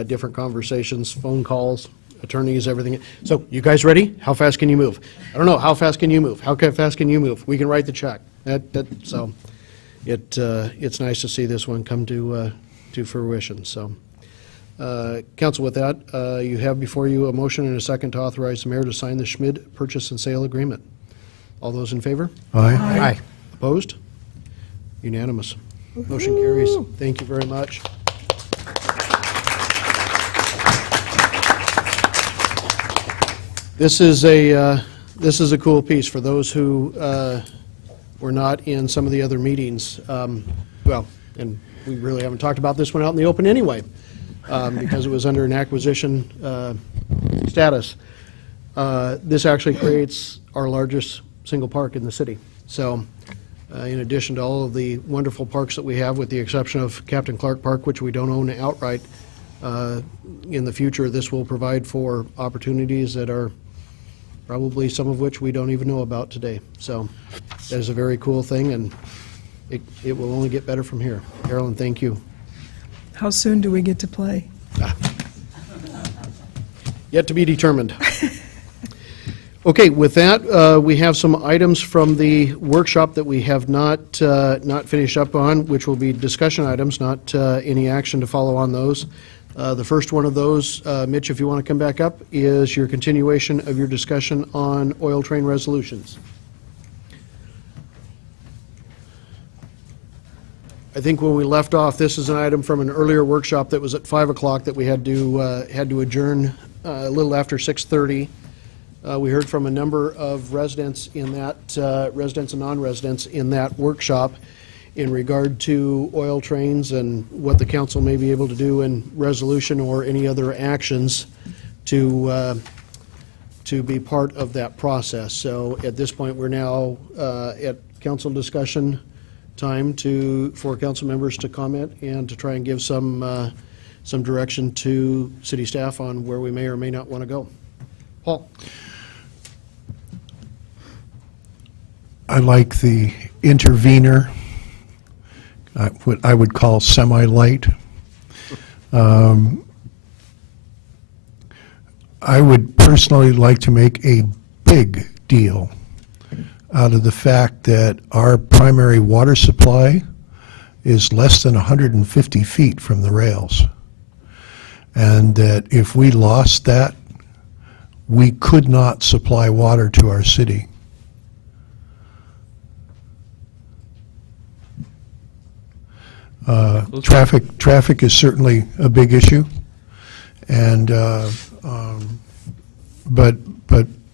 different conversations, phone calls, attorneys, everything. So, you guys ready? How fast can you move? I don't know. How fast can you move? How fast can you move? We can write the check. So, it's nice to see this one come to fruition. So, Council, with that, you have before you a motion and a second to authorize the mayor to sign the Schmid purchase and sale agreement. All those in favor? Aye. Aye. Opposed? Unanimous. Motion carries. Thank you very much. This is a cool piece for those who were not in some of the other meetings. Well, and we really haven't talked about this one out in the open anyway, because it was under an acquisition status. This actually creates our largest single park in the city. So, in addition to all of the wonderful parks that we have, with the exception of Captain Clark Park, which we don't own outright, in the future, this will provide for opportunities that are probably some of which we don't even know about today. So that is a very cool thing, and it will only get better from here. Carolyn, thank you. How soon do we get to play? Yet to be determined. Okay, with that, we have some items from the workshop that we have not finished up on, which will be discussion items, not any action to follow on those. The first one of those, Mitch, if you want to come back up, is your continuation of your discussion on oil train resolutions. I think when we left off, this is an item from an earlier workshop that was at 5 o'clock that we had to adjourn a little after 6:30. We heard from a number of residents in that, residents and non-residents in that workshop in regard to oil trains and what the council may be able to do in resolution or any other actions to be part of that process. So at this point, we're now at council discussion time for council members to comment and to try and give some direction to city staff on where we may or may not want to go. Paul? I like the intervener, what I would call semi-light. I would personally like to make a big deal out of the fact that our primary water supply is less than 150 feet from the rails. And that if we lost that, we could not supply water to our city. Traffic is certainly a big issue, and but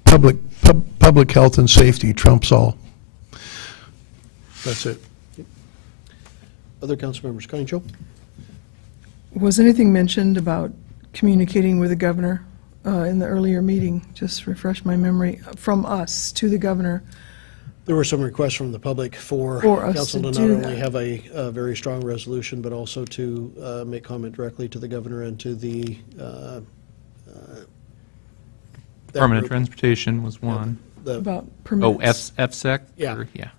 public health and safety trumps all. That's it. Other council members, Connie Jo? Was anything mentioned about communicating with the governor in the earlier meeting? Just refresh my memory, from us to the governor. There were some requests from the public for us council to to do not only that. have a very strong resolution, but also to make comment directly to the governor and to the that Department of group. Transportation was one. About Oh, permits. FSEC? Yeah. Or- yeah.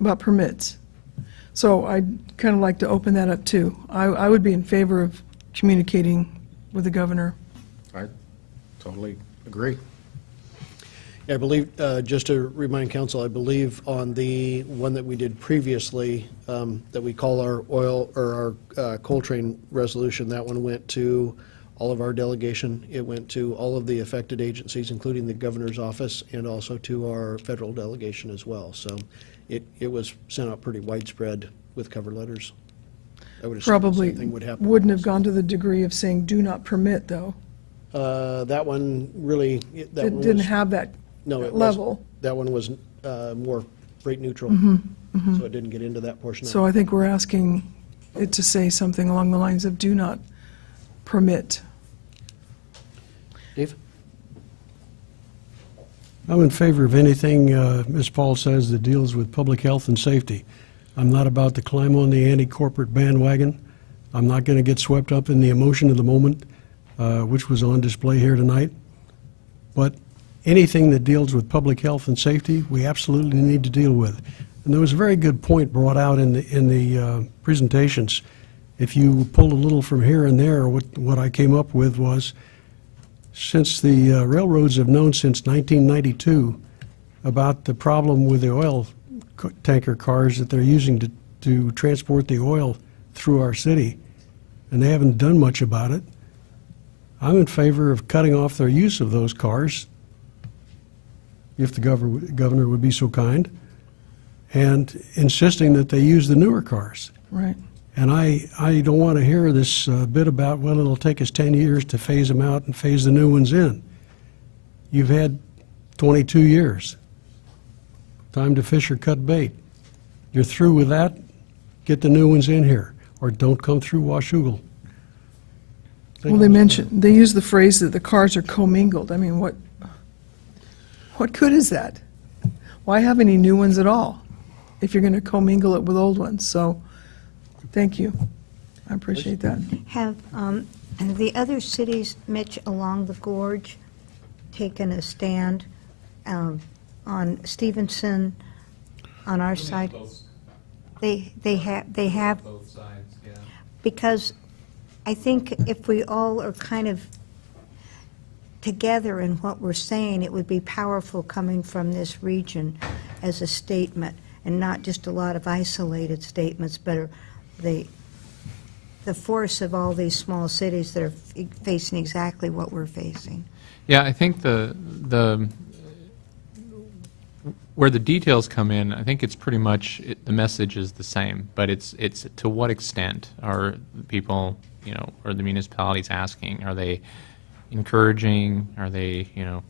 About permits. So I'd kind of like to open that up too. I would be in favor of communicating with the governor. I totally agree. Yeah, I believe, just to remind council, I believe on the one that we did previously, that we call our oil, or our coal train resolution, that one went to all of our delegation. It went to all of the affected agencies, including the governor's office, and also to our federal delegation as well. So it was sent out pretty widespread with cover letters. I would assume the Probably same thing would happen. wouldn't have gone to the degree of saying do not permit, though. That one really, that It one didn't was, have that no, it level. wasn't. That one was more rate neutral, so it didn't get into that portion of it. So I think we're asking it to say something along the lines of do not permit. Dave? I'm in favor of anything Ms. Paul says that deals with public health and safety. I'm not about to climb on the anti-corporate bandwagon. I'm not going to get swept up in the emotion of the moment, which was on display here tonight. But anything that deals with public health and safety, we absolutely need to deal with. And there was a very good point brought out in the presentations. If you pull a little from here and there, what I came up with was, since the railroads have known since 1992 about the problem with the oil tanker cars that they're using to transport the oil through our city, and they haven't done much about it, I'm in favor of cutting off their use of those cars, if the governor would be so kind, and insisting that they use the newer cars. Right. And I don't want to hear this bit about, well, it'll take us 10 years to phase them out and phase the new ones in. You've had 22 years. Time to fish or cut bait. You're through with that, get the new ones in here, or don't come through Washougal. Well, they use the phrase that the cars are commingled. I mean, what good is that? Why have any new ones at all if you're going to commingle it with old ones? So, thank you. I appreciate that. Have the other cities, Mitch, along the gorge, taken a stand on Stevenson, on our side? They have. Both sides, yeah. Because I think if we all are kind of together in what we're saying, it would be powerful coming from this region as a statement, and not just a lot of isolated statements, but the force of all these small cities that are facing exactly what we're facing. Yeah, I think where the details come in, I think it's pretty much, the message is the same, but it's to what extent are people, or the municipalities asking? Are they encouraging? Are they,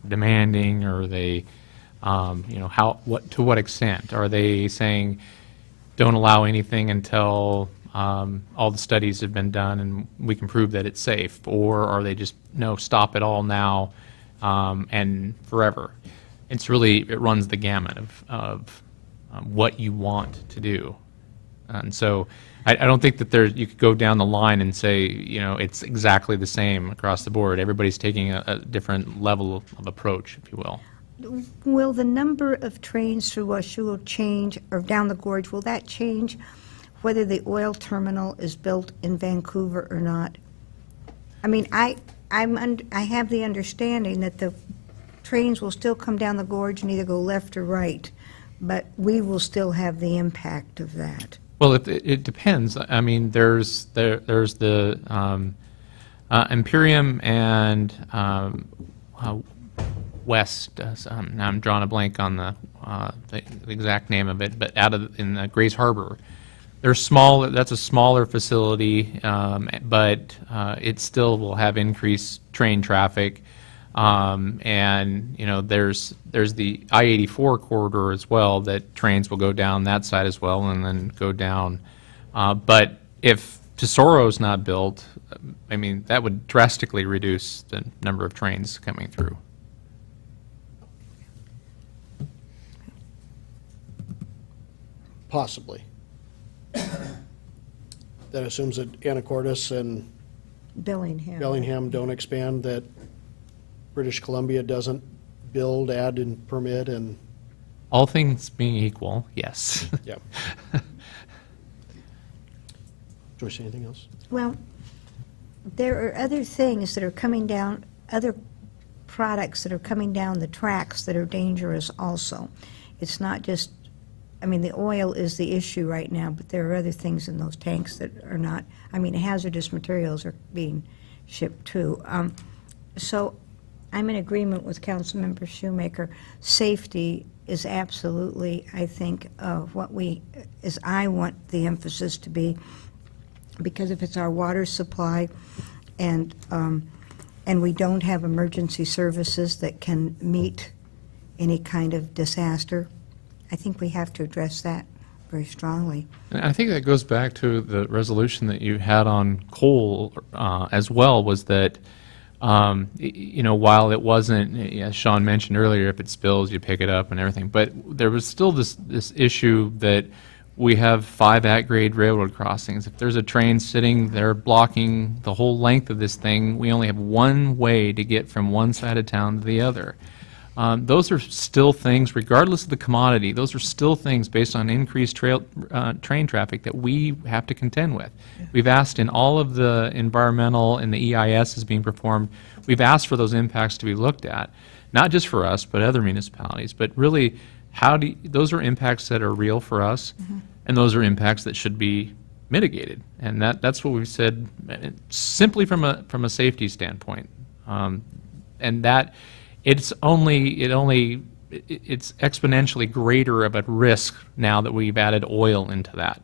demanding? Are they, to what extent? Are they saying, don't allow anything until all the studies have been done and we can prove that it's safe? Or are they just, no, stop it all now and forever? It runs the gamut of what you want to do. And so I don't think that you could go down the line and say, it's exactly the same across the board. Everybody's taking a different level of approach, if you will. Will the number of trains through Washougal change, or down the gorge, will that change whether the oil terminal is built in Vancouver or not? I mean, I have the understanding that the trains will still come down the gorge and either go left or right, but we will still have the impact of that. Well, it depends. I mean, there's the Imperium and West. Now I'm drawing a blank on the exact name of it, but in Grays Harbor, they're small. That's a smaller facility, but it still will have increased train traffic. And there's the I-84 corridor as well, that trains will go down that side as well and then go down. But if Tesoro's not built, I mean, that would drastically reduce the number of trains coming through. Possibly. That assumes that Anacortes and Bellingham don't expand, that British Columbia doesn't build, add, and permit, and... All things being equal, yes. Yeah. Joyce, anything else? Well, there are other things that are coming down, other products that are coming down the tracks that are dangerous also. It's not just, I mean, the oil is the issue right now, but there are other things in those tanks that are not, I mean, hazardous materials are being shipped too. So I'm in agreement with Councilmember Shoemaker. Safety is absolutely, I think, I want the emphasis to be, because if it's our water supply and we don't have emergency services that can meet any kind of disaster, I think we have to address that very strongly. And I think that goes back to the resolution that you had on coal as well, was that while it wasn't, as Sean mentioned earlier, if it spills, you pick it up and everything, but there was still this issue that We have 5 at-grade railroad crossings. If there's a train sitting there blocking the whole length of this thing, we only have one way to get from one side of town to the other. Those are still things, regardless of the commodity, those are still things based on increased train traffic that we have to contend with. We've asked in all of the environmental and the EIS is being performed, we've asked for those impacts to be looked at, not just for us, but other municipalities. But really, those are impacts that are real for us, and those are impacts that should be mitigated. And that's what we've said, simply from a safety standpoint. And that it's exponentially greater of a risk now that we've added oil into that.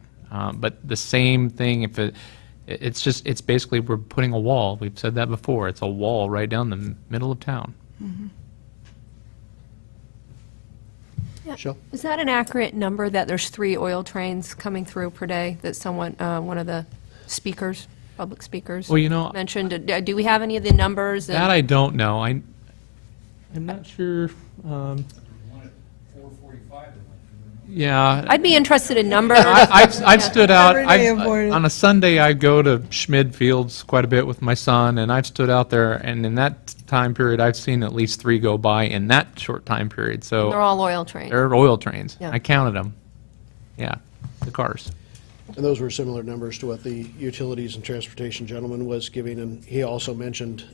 But the same thing, it's basically we're putting a wall. We've said that before. It's a wall right down the middle of town. Yeah. Michelle? Is that an accurate number that there's 3 oil trains coming through per day that someone, one of the speakers, public speakers, Well, mentioned? Do we have any of the numbers? That I don't know. I'm not sure. Yeah. I'd be interested in numbers. I've stood out. Every day avoided. On a Sunday, I go to Schmid Fields quite a bit with my son, and I've stood out there, and in that time period, I've seen at least 3 go by in that short time period. So They're all oil trains. they're oil trains. Yeah. I counted them. Yeah, the cars. And those were similar numbers to what the utilities and transportation gentleman was giving, and he also mentioned,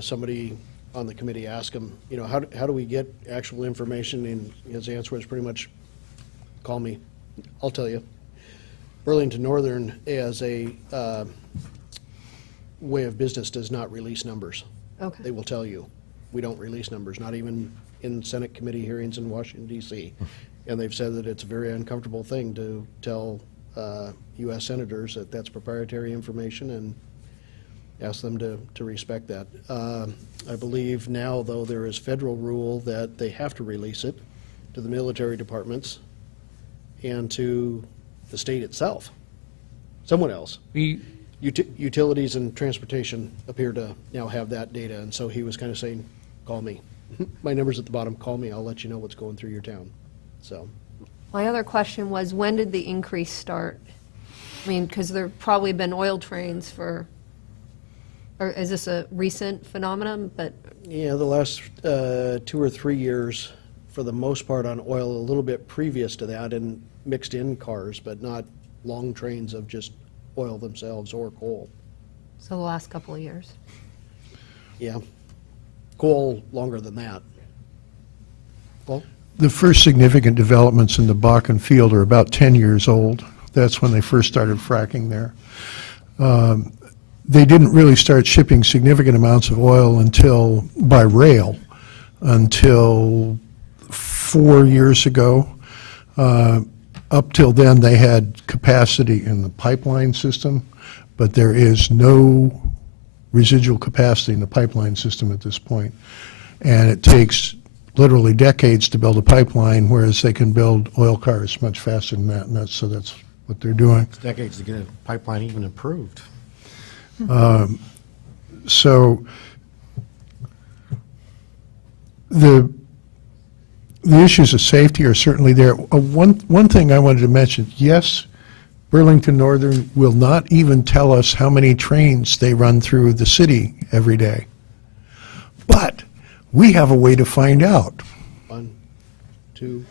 somebody on the committee asked him, how do we get actual information? And his answer was pretty much, call me, I'll tell you. Burlington Northern, as a way of business, does not release numbers. Okay. They will tell you. We don't release numbers, not even in Senate committee hearings in Washington, D.C. And they've said that it's a very uncomfortable thing to tell U.S. senators that that's proprietary information, and ask them to respect that. I believe now, though, there is federal rule that they have to release it to the military departments and to the state itself, someone else. Utilities and transportation appear to now have that data, and so he was kind of saying, call me. My number's at the bottom, call me, I'll let you know what's going through your town. So, My other question was, when did the increase start? I mean, because there probably been oil trains or is this a recent phenomenon? But yeah, the last 2 or 3 years, for the most part, on oil, a little bit previous to that, and mixed in cars, but not long trains of just oil themselves or coal. So the last couple of years. Yeah. Coal longer than that. Paul? The first significant developments in the Bakken field are about 10 years old. That's when they first started fracking there. They didn't really start shipping significant amounts of oil by rail until 4 years ago. Up till then, they had capacity in the pipeline system, but there is no residual capacity in the pipeline system at this point. And it takes literally decades to build a pipeline, whereas they can build oil cars much faster than that, and that's what they're doing. It's decades to get a pipeline even approved. So the issues of safety are certainly there. One thing I wanted to mention, yes, Burlington Northern will not even tell us how many trains they run through the city every day. But we have a way to find out. 1, 2.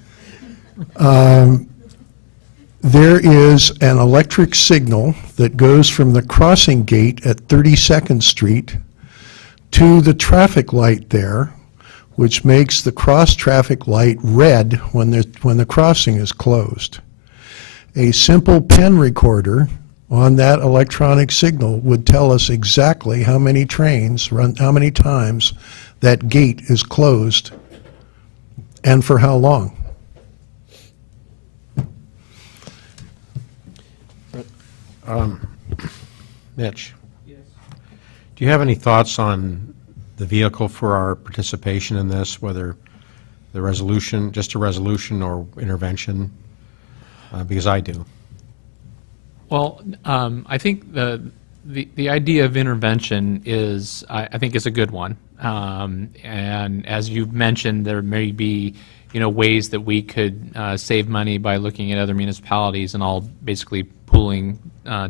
There is an electric signal that goes from the crossing gate at 32nd Street to the traffic light there, which makes the cross traffic light red when the crossing is closed. A simple pen recorder on that electronic signal would tell us exactly how many trains run, how many times that gate is closed, and for how long. Mitch? Yes. Do you have any thoughts on the vehicle for our participation in this, whether the resolution, just a resolution or intervention? Because I do. Well, I think the idea of intervention is, I think, is a good one. And as you've mentioned, there may be, ways that we could save money by looking at other municipalities and all basically pooling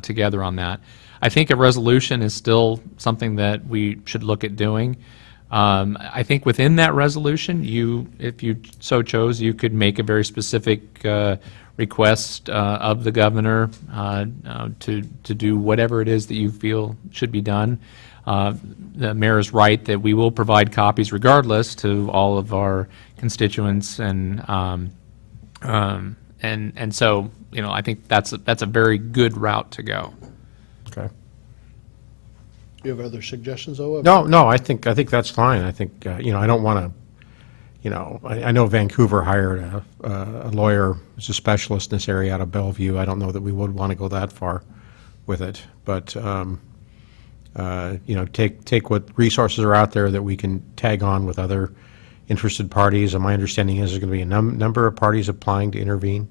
together on that. I think a resolution is still something that we should look at doing. I think within that resolution, if you so chose, you could make a very specific request of the governor to do whatever it is that you feel should be done. The mayor is right that we will provide copies regardless to all of our constituents, and so I think that's a very good route to go. Okay. Do you have other suggestions, though? No, I think that's fine. I think, I don't want to, I know Vancouver hired a lawyer who's a specialist in this area out of Bellevue. I don't know that we would want to go that far with it, but, take what resources are out there that we can tag on with other interested parties. And my understanding is there's going to be a number of parties applying to intervene,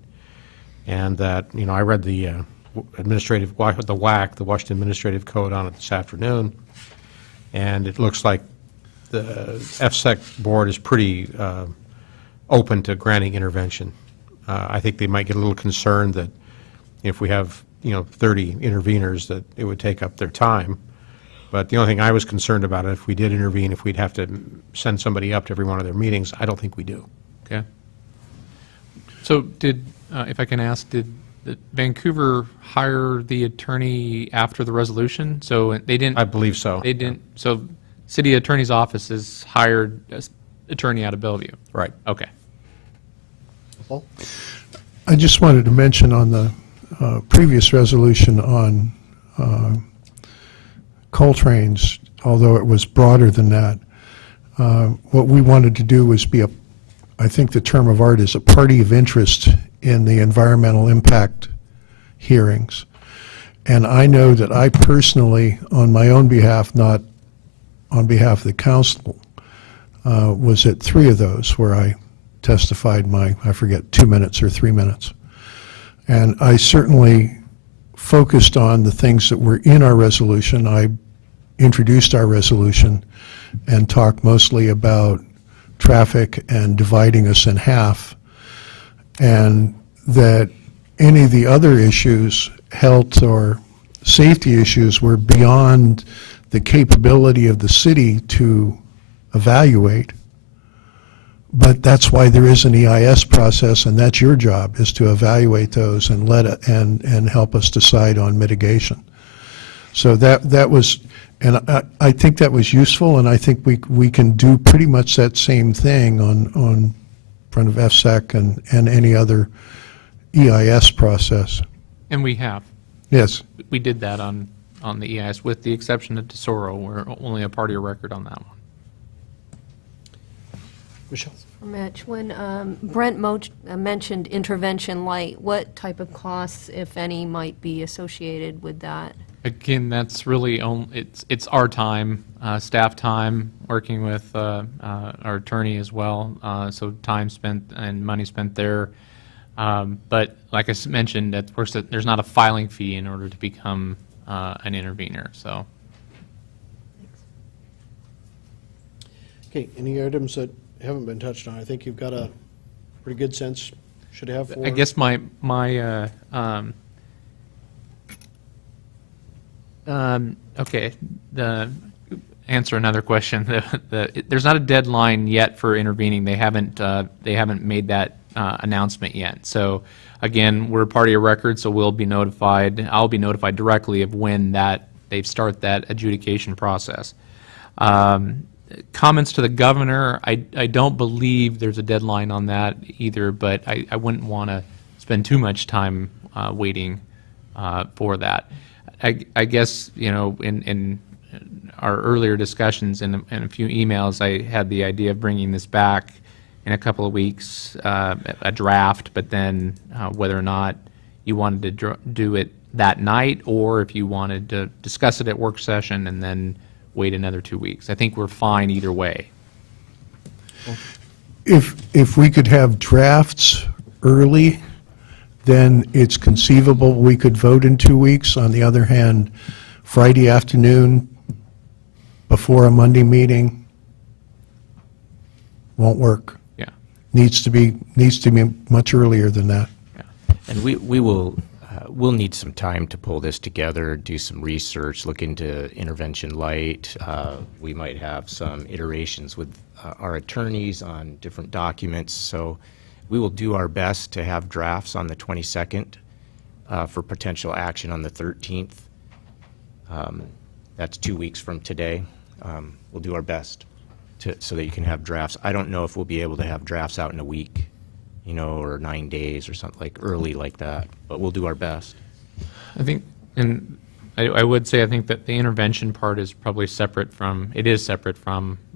and that, I read the WAC, the Washington Administrative Code, on it this afternoon, and it looks like the FSEC board is pretty open to granting intervention. I think they might get a little concerned that if we have 30 interveners, that it would take up their time. But the only thing I was concerned about, if we did intervene, if we'd have to send somebody up to every one of their meetings. I don't think we do. Okay. So if I can ask, did Vancouver hire the attorney after the resolution? So they didn't. I believe so. They didn't. So city attorney's office has hired an attorney out of Bellevue. Right. Okay. Paul? I just wanted to mention on the previous resolution on coal trains, although it was broader than that, what we wanted to do was be I think the term of art is a party of interest in the environmental impact hearings. And I know that I personally, on my own behalf, not on behalf of the council, was at 3 of those where I testified I forget, 2 minutes or 3 minutes. And I certainly focused on the things that were in our resolution. I introduced our resolution and talked mostly about traffic and dividing us in half, and that any of the other issues, health or safety issues, were beyond the capability of the city to evaluate. But that's why there is an EIS process, and that's your job, is to evaluate those and and help us decide on mitigation. So that was, and I think that was useful, and I think we can do pretty much that same thing on front of FSEC and any other EIS process. And we have. Yes. We did that on the EIS, with the exception of Tesoro. We're only a party of record on that one. Michelle? Mitch, when Brent mentioned intervention light, what type of costs, if any, might be associated with that? Again, that's really it's our time, staff time, working with our attorney as well. So time spent and money spent there. But like I mentioned, of course, there's not a filing fee in order to become an intervener. So. Okay, any items that haven't been touched on? I think you've got a pretty good sense, should have for. I guess my okay, answer another question. There's not a deadline yet for intervening. They haven't made that announcement yet. So again, we're a party of record, so we'll be notified. I'll be notified directly of when they start that adjudication process. Comments to the governor, I don't believe there's a deadline on that either, but I wouldn't want to spend too much time waiting for that. I guess, in our earlier discussions and a few emails, I had the idea of bringing this back in a couple of weeks, a draft, but then whether or not you wanted to do it that night, or if you wanted to discuss it at work session and then wait another 2 weeks. I think we're fine either way. If we could have drafts early, then it's conceivable we could vote in 2 weeks. On the other hand, Friday afternoon before a Monday meeting won't work. Yeah. needs to be much earlier than that. And we'll need some time to pull this together, do some research, look into intervention light. We might have some iterations with our attorneys on different documents. So we will do our best to have drafts on the 22nd for potential action on the 13th. That's 2 weeks from today. We'll do our best so that you can have drafts. I don't know if we'll be able to have drafts out in a week, or 9 days or something like early like that, but we'll do our best. I think, and I would say, I think that the intervention part is probably separate from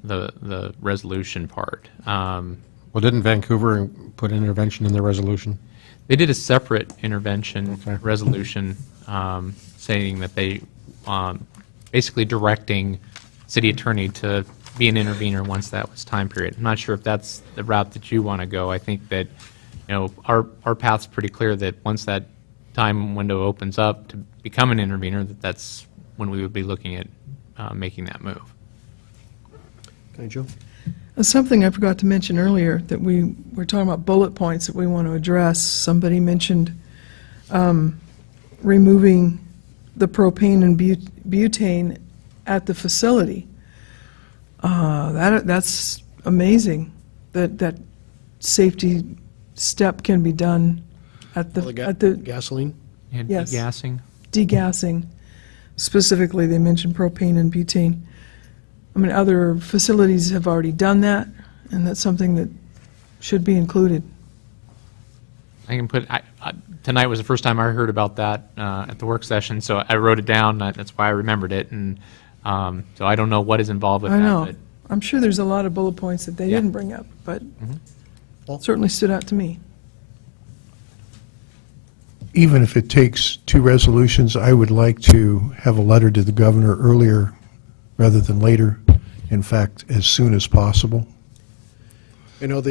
the resolution part. Well, didn't Vancouver put intervention in their resolution? They did a separate intervention resolution saying that they basically directing city attorney to be an intervener once that was time period. I'm not sure if that's the route that you want to go. I think that our path's pretty clear that once that time window opens up to become an intervener, that's when we would be looking at making that move. Okay, Joe? Something I forgot to mention earlier, that we were talking about bullet points that we want to address. Somebody mentioned removing the propane and butane at the facility. That's amazing that safety step can be done at the gasoline? And Yes. degassing? Degassing. Specifically, they mentioned propane and butane. I mean, other facilities have already done that, and that's something that should be included. I can put, tonight was the first time I heard about that at the work session, so I wrote it down. That's why I remembered it, and so I don't know what is involved with I that. know. But I'm sure there's a lot of bullet points that they Yeah. didn't bring up, but certainly stood out to me. Even if it takes 2 resolutions, I would like to have a letter to the governor earlier rather than later, in fact, as soon as possible. I know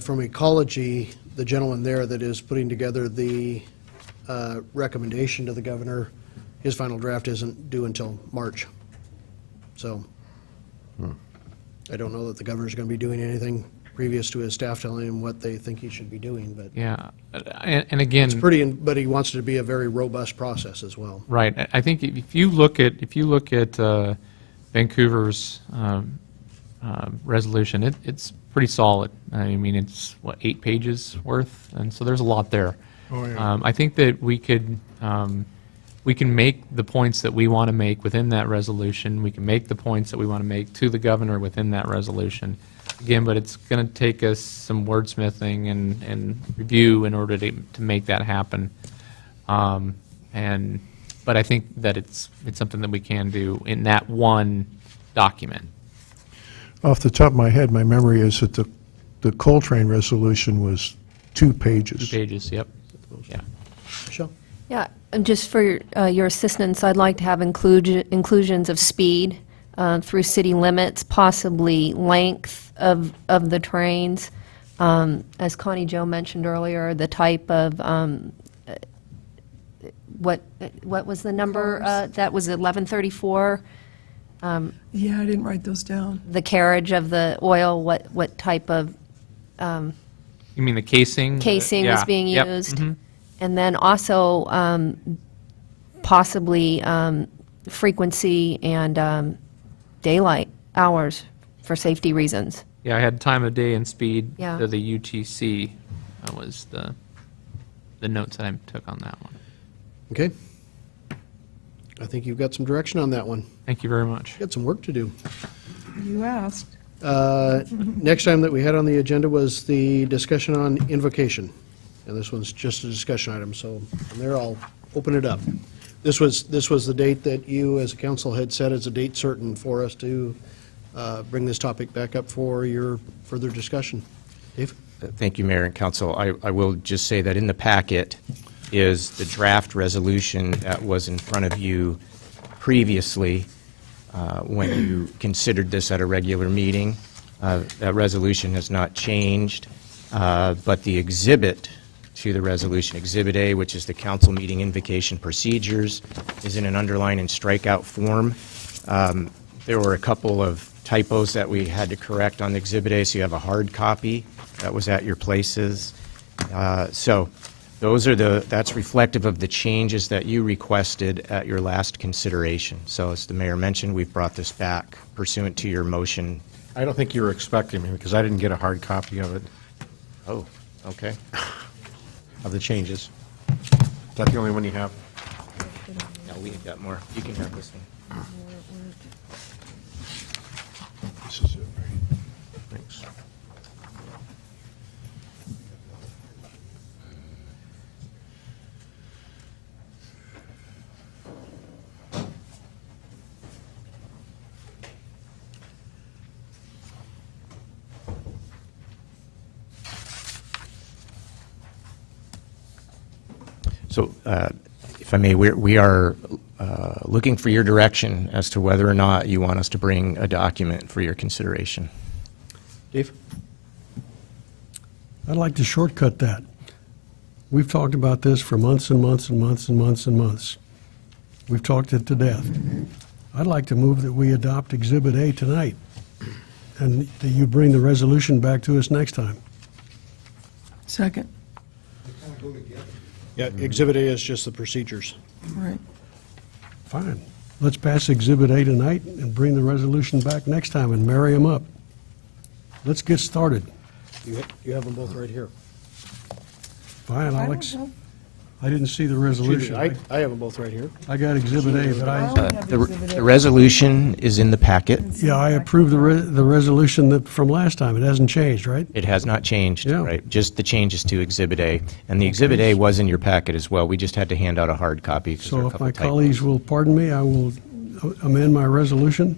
from Ecology, the gentleman there that is putting together the recommendation to the governor, his final draft isn't due until March. So I don't know that the governor's going to be doing anything previous to his staff telling him what they think he should be doing, but yeah, and again, it's pretty, but he wants it to be a very robust process as well. right. I think if you look at Vancouver's resolution, it's pretty solid. I mean, it's 8 pages worth, and so there's a lot there. Oh, yeah. I think that we can make the points that we want to make within that resolution. We can make the points that we want to make to the governor within that resolution. Again, but it's going to take us some wordsmithing and review in order to make that happen. But I think that it's something that we can do in that one document. Off the top of my head, my memory is that the Coltrane resolution was 2 pages. 2 pages, yep. Yeah. Michelle? Yeah, and just for your assistance, I'd like to have inclusions of speed through city limits, possibly length of the trains. As Connie Jo mentioned earlier, the type of, what was the number? That was 1134. Yeah, I didn't write those down. The carriage of the oil, what type of You mean the casing? casing Yeah. was being Yep. used? Mhm. And then also possibly frequency and daylight hours for safety reasons. Yeah, I had time of day and speed Yeah. to the UTC. That was the notes that I took on that one. Okay. I think you've got some direction on that one. Thank you very much. Got some work to do. You asked. Next time that we had on the agenda was the discussion on invocation. And this one's just a discussion item, so from there I'll open it up. This was the date that you, as a council, had set as a date certain for us to bring this topic back up for your further discussion. Dave? Thank you, Mayor and Council. I will just say that in the packet is the draft resolution that was in front of you previously when you considered this at a regular meeting. That resolution has not changed, but the exhibit to the resolution, Exhibit A, which is the council meeting invocation procedures, is in an underline and strikeout form. There were a couple of typos that we had to correct on Exhibit A, so you have a hard copy. That was at your places. So that's reflective of the changes that you requested at your last consideration. So as the mayor mentioned, we've brought this back pursuant to your motion. I don't think you were expecting me, because I didn't get a hard copy of it, Oh, okay. of the changes. Is that the only one you have? No, we've got more. You can have this one. This is it, right? Thanks. So, if I may, we are looking for your direction as to whether or not you want us to bring a document for your consideration. Dave? I'd like to shortcut that. We've talked about this for months and months and months and months and months. We've talked it to death. I'd like to move that we adopt Exhibit A tonight, and that you bring the resolution back to us next time. Second, Yeah, Exhibit A is just the procedures. right. Fine. Let's pass Exhibit A tonight and bring the resolution back next time and marry them up. Let's get started. You have them both right here. Fine, I Alex. don't know. I didn't see the resolution. I have them both right here. I got Exhibit A, but I I, only have The Exhibit A. the resolution is in the packet. yeah, I approved the resolution that, from last time. It hasn't changed, right? It has not changed, Yeah. right? Just the changes to Exhibit A. And the Exhibit A was in your packet as well. We just had to hand out a hard copy because there are So a if couple my typos. colleagues will pardon me, I will amend my resolution,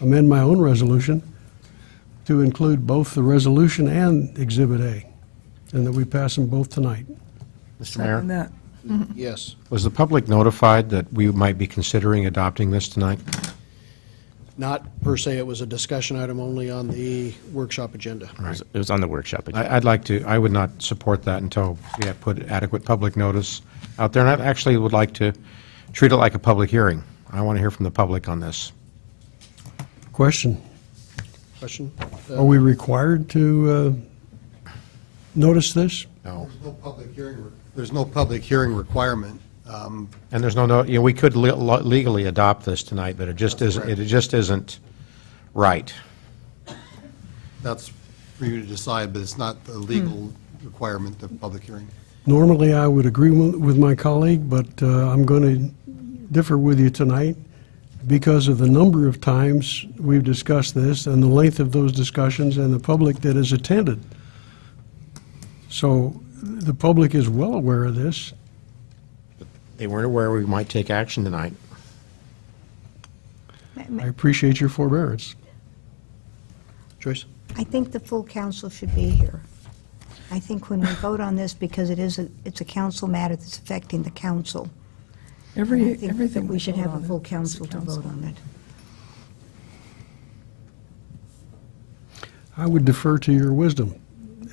amend my own resolution to include both the resolution and Exhibit A, and that we pass them both tonight. Mr. Mayor? Second that. Yes. Was the public notified that we might be considering adopting this tonight? Not per se, it was a discussion item only on the workshop agenda. It was on the workshop agenda. I would not support that until we have put adequate public notice out there. And I actually would like to treat it like a public hearing. I want to hear from the public on this. Question, Question? are we required to notice this? No. There's no public hearing requirement. And there's no, we could legally adopt this tonight, but it just isn't right. That's for you to decide, but it's not a legal requirement of public hearing. Normally, I would agree with my colleague, but I'm going to differ with you tonight because of the number of times we've discussed this and the length of those discussions and the public that has attended. So the public is well aware of this. They weren't aware we might take action tonight. I appreciate your forbearance. Joyce? I think the full council should be here. I think when we vote on this, because it's a council matter that's affecting the council, I think Everything we should vote have on a it, full it's council to vote on it. I would defer to your wisdom,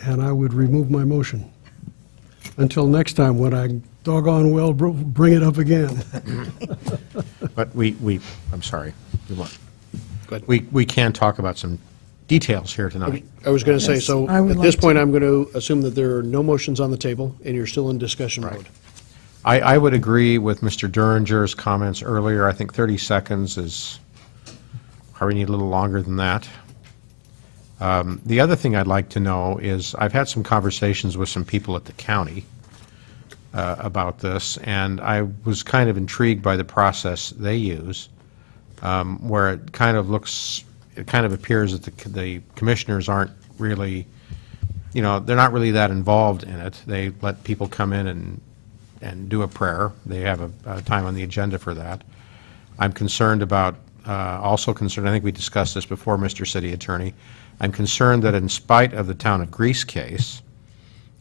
and I would remove my motion. Until next time, when I doggone well bring it up again. But I'm sorry. Go ahead. We can talk about some details here tonight. I was going to say, Yes, so I would at this like point, to. I'm going to assume that there are no motions on the table, and you're still in discussion mode. I would agree with Mr. Duringer's comments earlier. I think 30 seconds is, probably need a little longer than that. The other thing I'd like to know is, I've had some conversations with some people at the county about this, and I was kind of intrigued by the process they use, where it kind of appears that the commissioners aren't really, they're not really that involved in it. They let people come in and do a prayer. They have a time on the agenda for that. I'm concerned about, I think we discussed this before, Mr. City Attorney. I'm concerned that in spite of the Town of Greece case,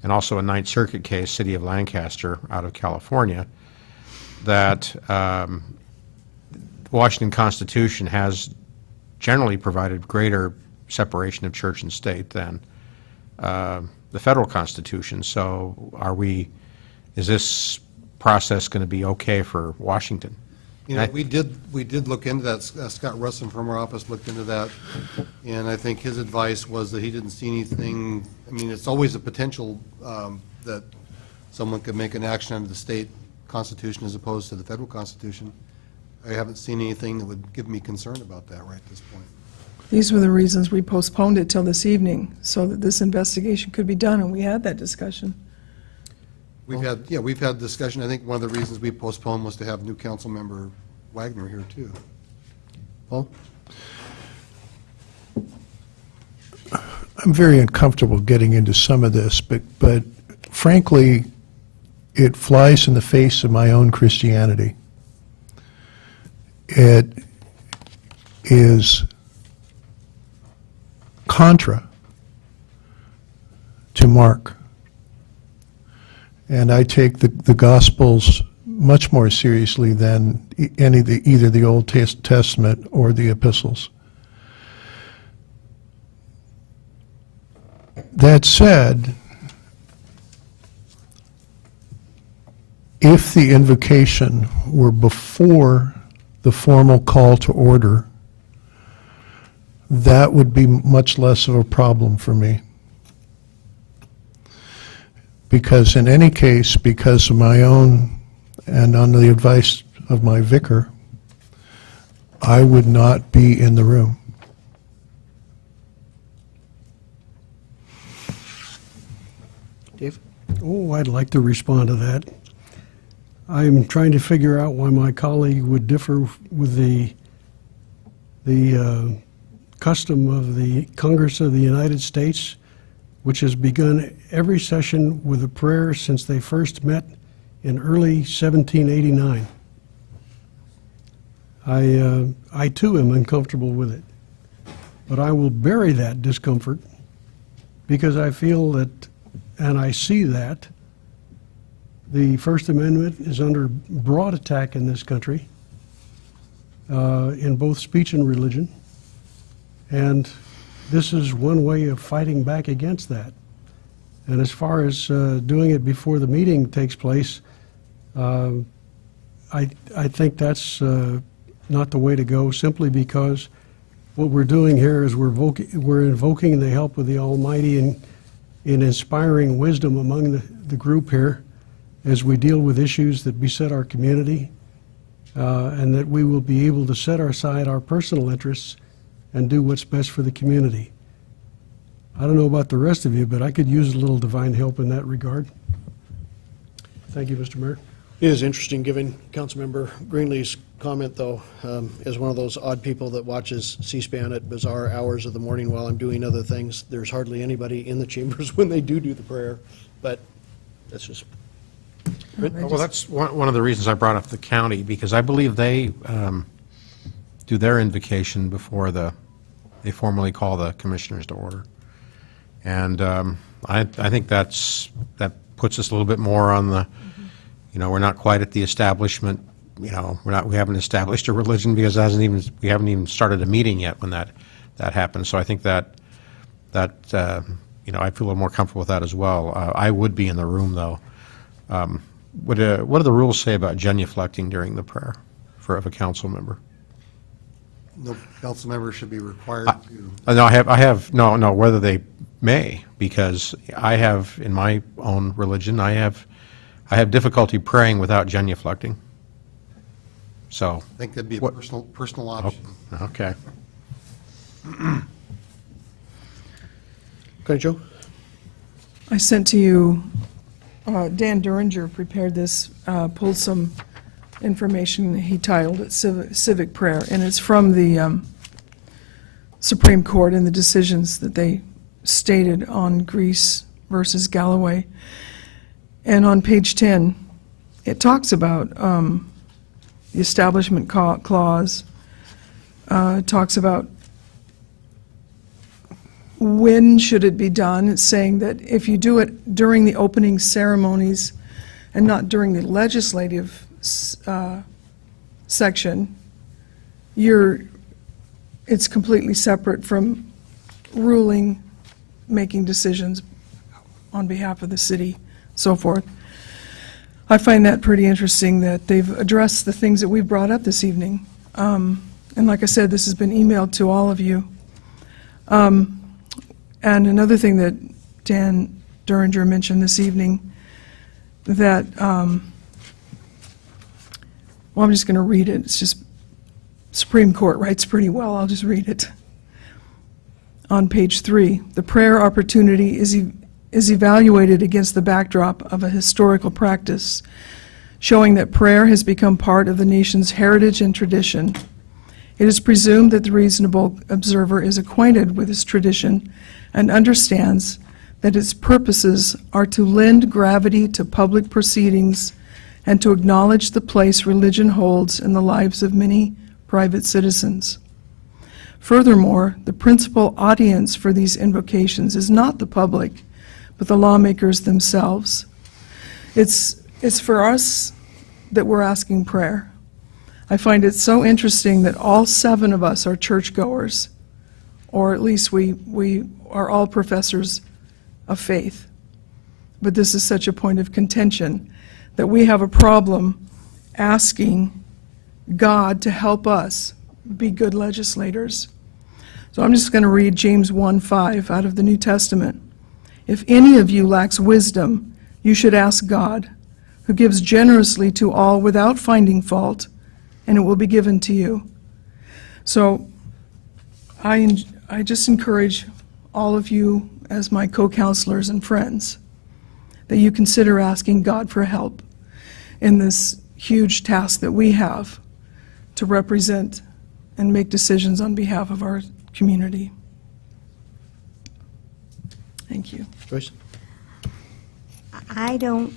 and also a Ninth Circuit case, City of Lancaster out of California, that Washington Constitution has generally provided greater separation of church and state than the federal Constitution. So is this process going to be okay for Washington? You know, we did look into that. Scott Russin from our office looked into that, and I think his advice was that he didn't see anything. I mean, it's always a potential that someone could make an action under the state constitution as opposed to the federal constitution. I haven't seen anything that would give me concern about that right at this point. These were the reasons we postponed it till this evening, so that this investigation could be done, and we had that discussion. We've had discussion. I think one of the reasons we postponed was to have new council member Wagner here, too. Paul? I'm very uncomfortable getting into some of this, but frankly, it flies in the face of my own Christianity. It is contra to Mark. And I take the Gospels much more seriously than either the Old Testament or the epistles. That said, if the invocation were before the formal call to order, that would be much less of a problem for me. Because in any case, because of my own and under the advice of my vicar, I would not be in the room. Dave? Oh, I'd like to respond to that. I'm trying to figure out why my colleague would differ with the custom of the Congress of the United States, which has begun every session with a prayer since they first met in early 1789. I too am uncomfortable with it, but I will bury that discomfort because I feel that, and I see that, the First Amendment is under broad attack in this country, in both speech and religion, and this is one way of fighting back against that. And as far as doing it before the meeting takes place, I think that's not the way to go, simply because what we're doing here is we're invoking the help of the Almighty in inspiring wisdom among the group here as we deal with issues that beset our community, and that we will be able to set aside our personal interests and do what's best for the community. I don't know about the rest of you, but I could use a little divine help in that regard. Thank you, Mr. Mayor. It is interesting, given Councilmember Greenlee's comment, though, as one of those odd people that watches C-SPAN at bizarre hours of the morning while I'm doing other things. There's hardly anybody in the chambers when they do the prayer, but that's just... Well, that's one of the reasons I brought up the county, because I believe they do their invocation before they formally call the commissioners to order. And I think that puts us a little bit more on the, we're not quite at the establishment, we haven't established a religion because we haven't even started a meeting yet when that happens. So I think that I feel a little more comfortable with that as well. I would be in the room, though. What do the rules say about genuflecting during the prayer of a council member? No council member should be required to. No, I have no. Whether they may, because I have in my own religion, I have difficulty praying without genuflecting. So I think that'd be a personal option. Oh, okay. Okay, Joe? I sent to you, Dan Duringer prepared this, pulled some information he titled it Civic Prayer, and it's from the Supreme Court and the decisions that they stated on Greece versus Galloway. And on page 10, it talks about the Establishment Clause, talks about when should it be done. It's saying that if you do it during the opening ceremonies and not during the legislative section, it's completely separate from ruling, making decisions on behalf of the city, so forth. I find that pretty interesting that they've addressed the things that we've brought up this evening. And like I said, this has been emailed to all of you. And another thing that Dan Duringer mentioned this evening, that, well, I'm just going to read it. It's just Supreme Court writes pretty well. I'll just read it. On page 3, the prayer opportunity is evaluated against the backdrop of a historical practice showing that prayer has become part of the nation's heritage and tradition. It is presumed that the reasonable observer is acquainted with this tradition and understands that its purposes are to lend gravity to public proceedings and to acknowledge the place religion holds in the lives of many private citizens. Furthermore, the principal audience for these invocations is not the public, but the lawmakers themselves. It's for us that we're asking prayer. I find it so interesting that all 7 of us are churchgoers, or at least we are all professors of faith. But this is such a point of contention that we have a problem asking God to help us be good legislators. So I'm just going to read James 1:5 out of the New Testament. If any of you lacks wisdom, you should ask God, who gives generously to all without finding fault, and it will be given to you. So I just encourage all of you as my co-counselors and friends that you consider asking God for help in this huge task that we have to represent and make decisions on behalf of our community. Thank you. Joyce? I don't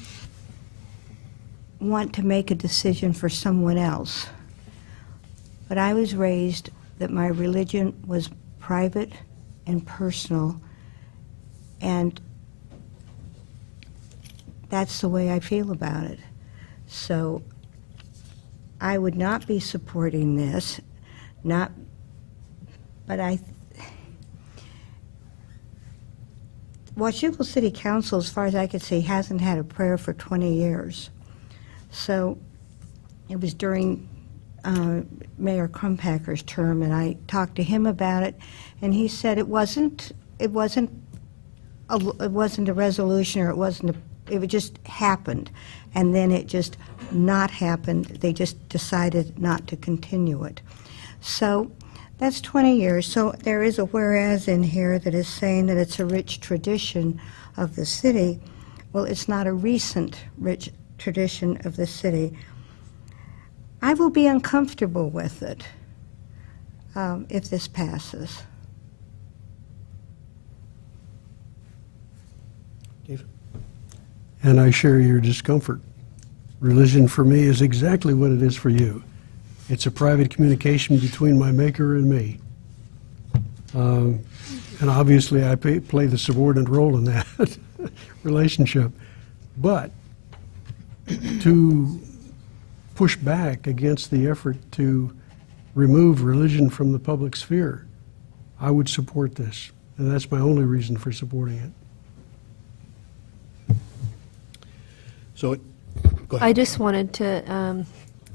want to make a decision for someone else, but I was raised that my religion was private and personal, and that's the way I feel about it. So I would not be supporting this, but Washougal City Council, as far as I could see, hasn't had a prayer for 20 years. So it was during Mayor Crumpacker's term, and I talked to him about it, and he said it wasn't a resolution, or it just happened, and then it just not happened. They just decided not to continue it. So that's 20 years. So there is a whereas in here that is saying that it's a rich tradition of the city. Well, it's not a recent rich tradition of the city. I will be uncomfortable with it if this passes. And I share your discomfort. Religion for me is exactly what it is for you. It's a private communication between my maker and me. And obviously I play the subordinate role in that relationship. But to push back against the effort to remove religion from the public sphere, I would support this. And that's my only reason for supporting it. So, go ahead. I just wanted to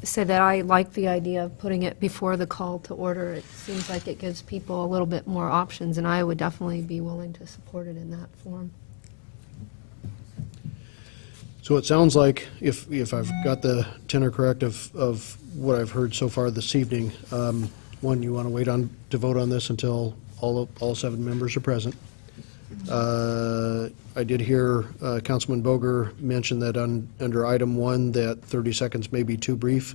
say that I like the idea of putting it before the call to order. It seems like it gives people a little bit more options, and I would definitely be willing to support it in that form. So it sounds like, if I've got the tenor correct of what I've heard so far this evening, one, you want to wait to vote on this until all 7 members are present. I did hear Councilman Boger mention that under item 1 that 30 seconds may be too brief.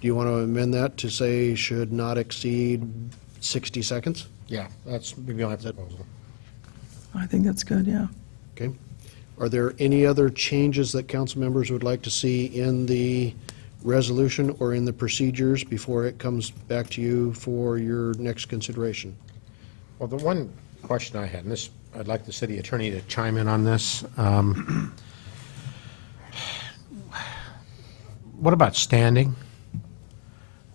Do you want to amend that to say should not exceed 60 seconds? Yeah, that's maybe I'll have that proposal. I think that's good, yeah. Okay. Are there any other changes that council members would like to see in the resolution or in the procedures before it comes back to you for your next consideration? Well, the one question I had, and this, I'd like the city attorney to chime in on this. What about standing?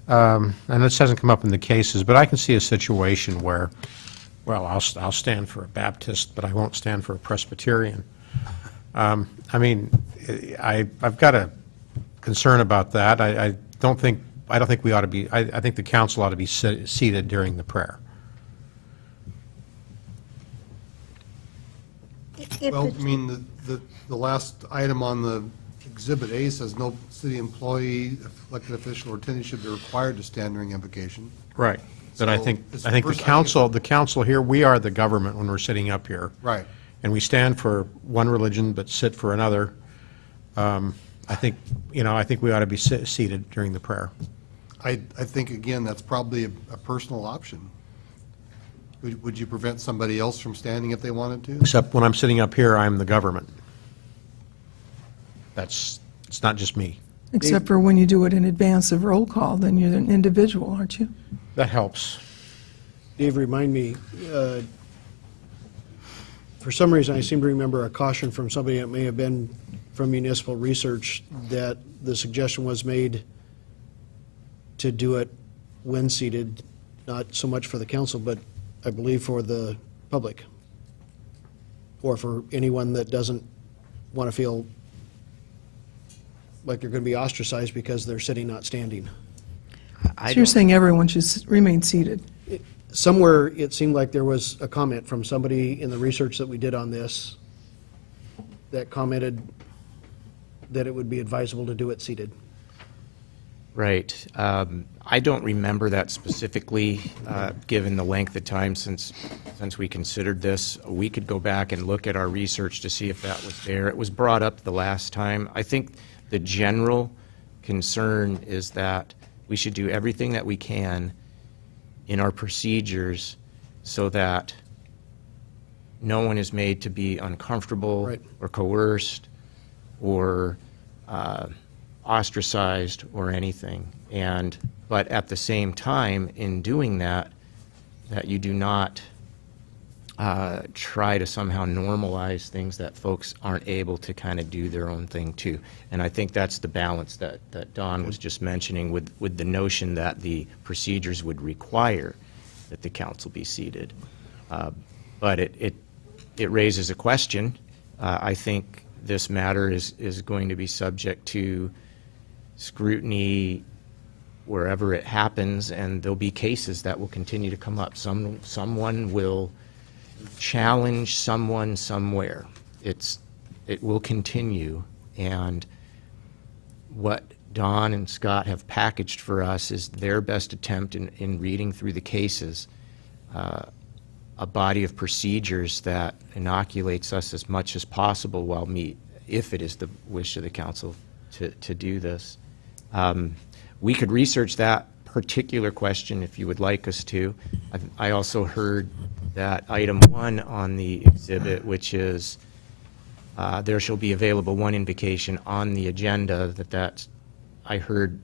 And this hasn't come up in the cases, but I can see a situation where, well, I'll stand for a Baptist, but I won't stand for a Presbyterian. I mean, I've got a concern about that. I don't think we ought to be, I think the council ought to be seated during the prayer. If Well, it's- I mean, the last item on the Exhibit A says no city employee, elected official, or attendee should be required to stand during invocation. Right. But I So think it's the first- council here, we are the government when we're sitting up here. Right. And we stand for one religion but sit for another. I think we ought to be seated during the prayer. I think, again, that's probably a personal option. Would you prevent somebody else from standing if they wanted to? Except when I'm sitting up here, I'm the government. It's not just me. Except for when you do it in advance of roll call, then you're an individual, aren't you? That helps. Dave, remind me, for some reason, I seem to remember a caution from somebody that may have been from municipal research that the suggestion was made to do it when seated, not so much for the council, but I believe for the public, or for anyone that doesn't want to feel like they're going to be ostracized because they're sitting, not standing. So you're saying everyone should remain seated? Somewhere, it seemed like there was a comment from somebody in the research that we did on this that commented that it would be advisable to do it seated. Right. I don't remember that specifically, given the length of time since we considered this. We could go back and look at our research to see if that was there. It was brought up the last time. I think the general concern is that we should do everything that we can in our procedures so that no one is made to be uncomfortable Right. or coerced or ostracized or anything. But at the same time, in doing that you do not try to somehow normalize things that folks aren't able to kind of do their own thing too. And I think that's the balance that Don was just mentioning with the notion that the procedures would require that the council be seated. But it raises a question. I think this matter is going to be subject to scrutiny wherever it happens, and there'll be cases that will continue to come up. Someone will challenge someone somewhere. It will continue, and what Don and Scott have packaged for us is their best attempt in reading through the cases, a body of procedures that inoculates us as much as possible while if it is the wish of the council to do this. We could research that particular question if you would like us to. I also heard that item 1 on the exhibit, which is there shall be available one invocation on the agenda, I heard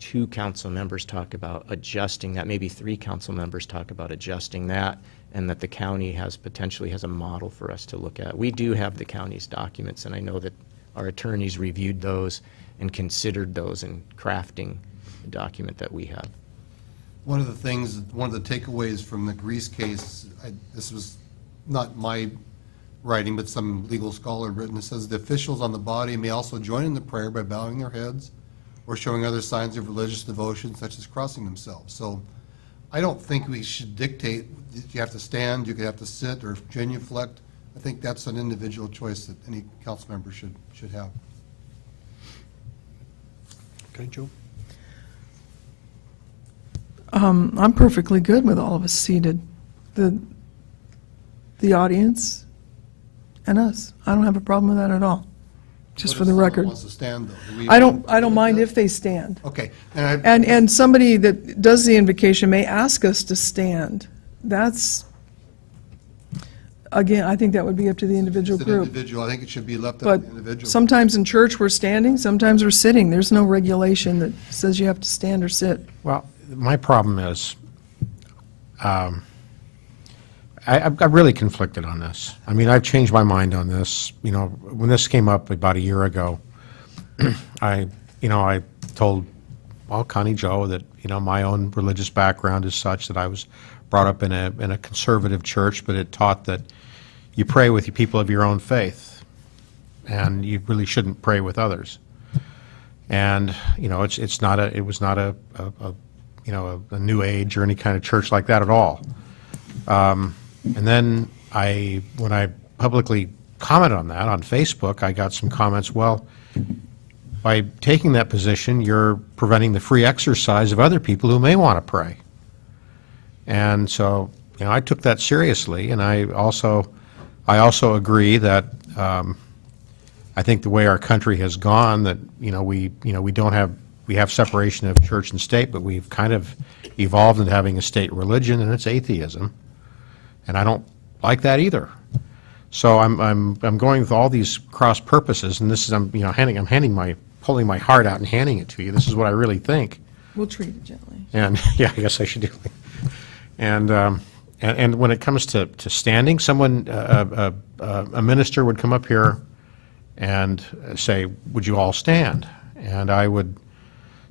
2 council members talk about adjusting that, maybe 3 council members talk about adjusting that, and that the county potentially has a model for us to look at. We do have the county's documents, and I know that our attorneys reviewed those and considered those in crafting the document that we have. One of the takeaways from the Grease case, this was not my writing, but some legal scholar written, it says the officials on the body may also join in the prayer by bowing their heads or showing other signs of religious devotion, such as crossing themselves. So I don't think we should dictate that you have to stand, you could have to sit, or genuflect. I think that's an individual choice that any council member should have. Okay, Joe? I'm perfectly good with all of us seated, the audience and us. I don't have a problem with that at all, just for the record. What if someone wants to stand, though? I don't mind if they stand. Okay. And somebody that does the invocation may ask us to stand. That's, again, I think that would be up to the individual It's an group. individual. I think it should be left up But to the individual. sometimes in church, we're standing, sometimes we're sitting. There's no regulation that says you have to stand or sit. Well, my problem is, I'm really conflicted on this. I mean, I've changed my mind on this. You know, when this came up about a year ago, I told, Connie Joe that, my own religious background is such that I was brought up in a conservative church, but it taught that you pray with people of your own faith, and you really shouldn't pray with others. And, it was not a new age or any kind of church like that at all. And then when I publicly commented on that on Facebook, I got some comments, well, by taking that position, you're preventing the free exercise of other people who may want to pray. And so, I took that seriously, and I also agree that I think the way our country has gone, that we have separation of church and state, but we've kind of evolved into having a state religion, and it's atheism, and I don't like that either. So I'm going with all these cross purposes, and this is pulling my heart out and handing it to you. This is what I really think. We'll treat it gently. And yeah, I guess I should do. And when it comes to standing, a minister would come up here and say, "Would you all stand?" And I would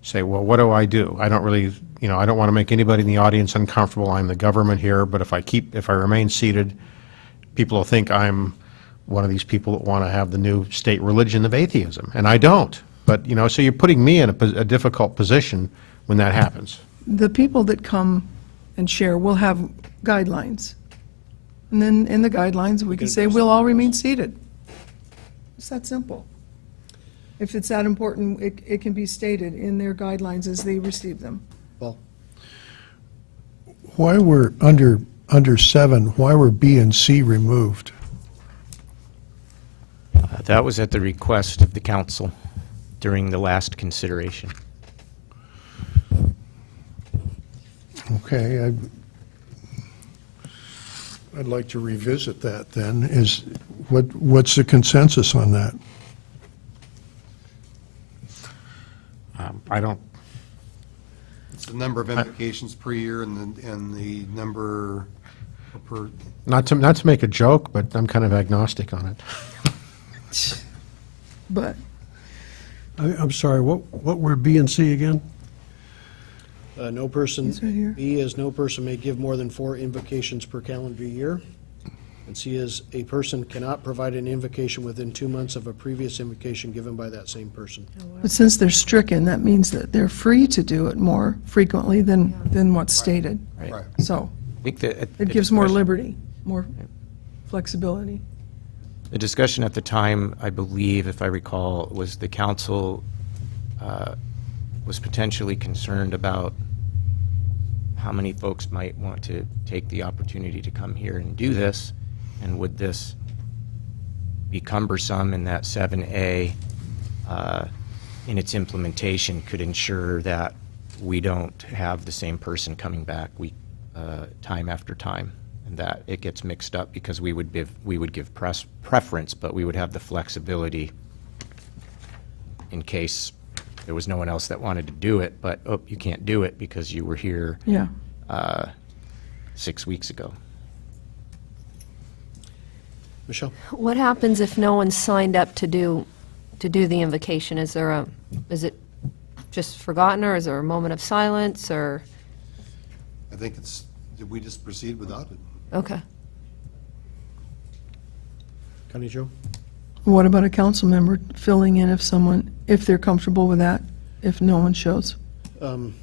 say, "Well, what do? I don't really, I don't want to make anybody in the audience uncomfortable. I'm the government here, but if I remain seated, people will think I'm one of these people that want to have the new state religion of atheism, and I don't." But so you're putting me in a difficult position when that happens. The people that come and share will have guidelines. And then in the guidelines, we can say, we'll all remain seated. It's that simple. If it's that important, it can be stated in their guidelines as they receive them. Well, Why were under 7, why were B and C removed? That was at the request of the council during the last consideration. Okay, I'd like to revisit that then. What's the consensus on that? I don't. It's the number of invocations per year and the number per. Not to make a joke, but I'm kind of agnostic on it. But I'm sorry, what were B and C again? No person, It's right here. B is no person may give more than 4 invocations per calendar year. And C is a person cannot provide an invocation within 2 months of a previous invocation given by that same person. But since they're stricken, that means that they're free to do it more frequently than what's stated. Right. Right. So I think that it gives more liberty, more flexibility. The discussion at the time, I believe, if I recall, was the council was potentially concerned about how many folks might want to take the opportunity to come here and do this, and would this be cumbersome in that 7A in its implementation could ensure that we don't have the same person coming back time after time, and that it gets mixed up because we would give preference, but we would have the flexibility in case there was no one else that wanted to do it, but you can't do it because you were here Yeah. 6 weeks ago. Michelle? What happens if no one signed up to do the invocation? Is it just forgotten, or is there a moment of silence, or? I think did we just proceed without it? Okay. Connie Jo? What about a council member filling in if they're comfortable with that, if no one shows? The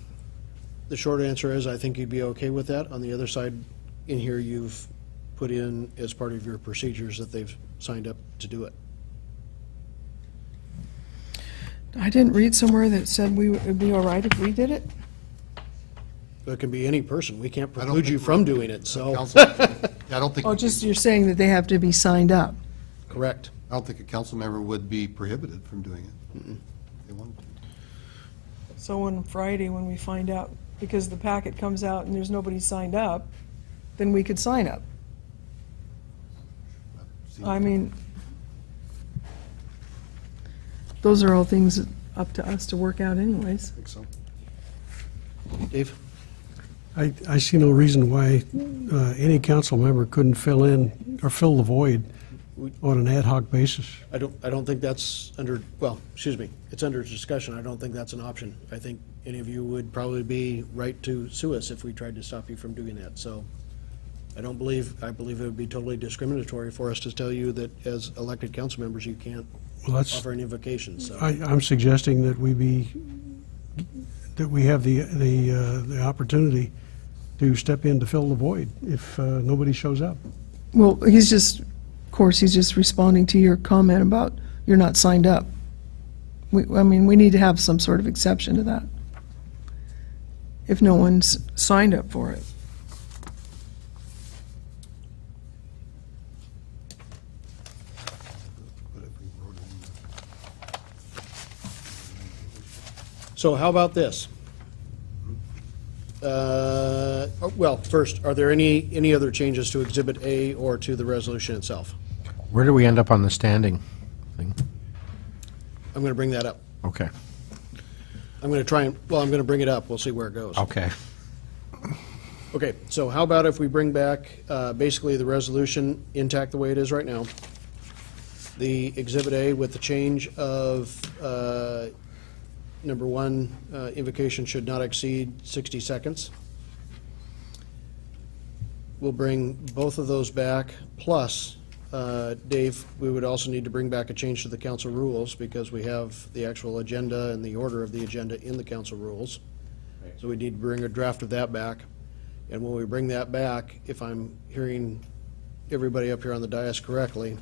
short answer is I think you'd be okay with that. On the other side, in here, you've put in as part of your procedures that they've signed up to do it. I didn't read somewhere that said it'd be all right if we did it. It can be any person. We can't I don't preclude think you from doing it, so. I don't think. Oh, just you're saying that they have to be signed up. Correct. I don't think a council member would be prohibited from doing it. If they wanted to. So on Friday, when we find out, because the packet comes out and there's nobody signed up, then we could sign up. I mean, those are all things up to us to work out anyways. I think so. Dave? I see no reason why any council member couldn't fill in or fill the void on an ad hoc basis. I don't think that's it's under discussion. I don't think that's an option. I think any of you would probably be right to sue us if we tried to stop you from doing that. So I believe it would be totally discriminatory for us to tell you that as elected council members, you can't Well, that's, offer an invocation, so. I'm suggesting that we have the opportunity to step in to fill the void if nobody shows up. Well, he's just, of course, he's just responding to your comment about you're not signed up. I mean, we need to have some sort of exception to that. If no one's signed up for it. So how about this? Well, first, are there any other changes to Exhibit A or to the resolution itself? Where do we end up on the standing thing? I'm going to bring that up. Okay. I'm going to try and, well, I'm going to bring it up. We'll see where it goes. Okay. Okay, so how about if we bring back basically the resolution intact the way it is right now? The Exhibit A with the change of, number one, invocation should not exceed 60 seconds. We'll bring both of those back, plus, Dave, we would also need to bring back a change to the council rules because we have the actual agenda and the order of the agenda in the council rules. So we need to bring a draft of that back. And when we bring that back, if I'm hearing everybody up here on the dais correctly,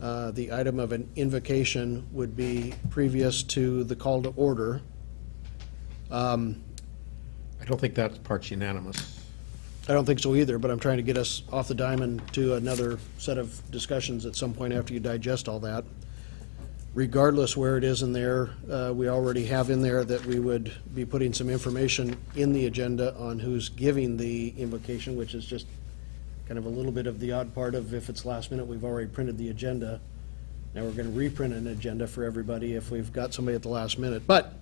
the item of an invocation would be previous to the call to order. I don't think that part's unanimous. I don't think so either, but I'm trying to get us off the diamond to another set of discussions at some point after you digest all that. Regardless where it is in there, we already have in there that we would be putting some information in the agenda on who's giving the invocation, which is just kind of a little bit of the odd part of if it's last minute, we've already printed the agenda. Now we're going to reprint an agenda for everybody if we've got somebody at the last minute. But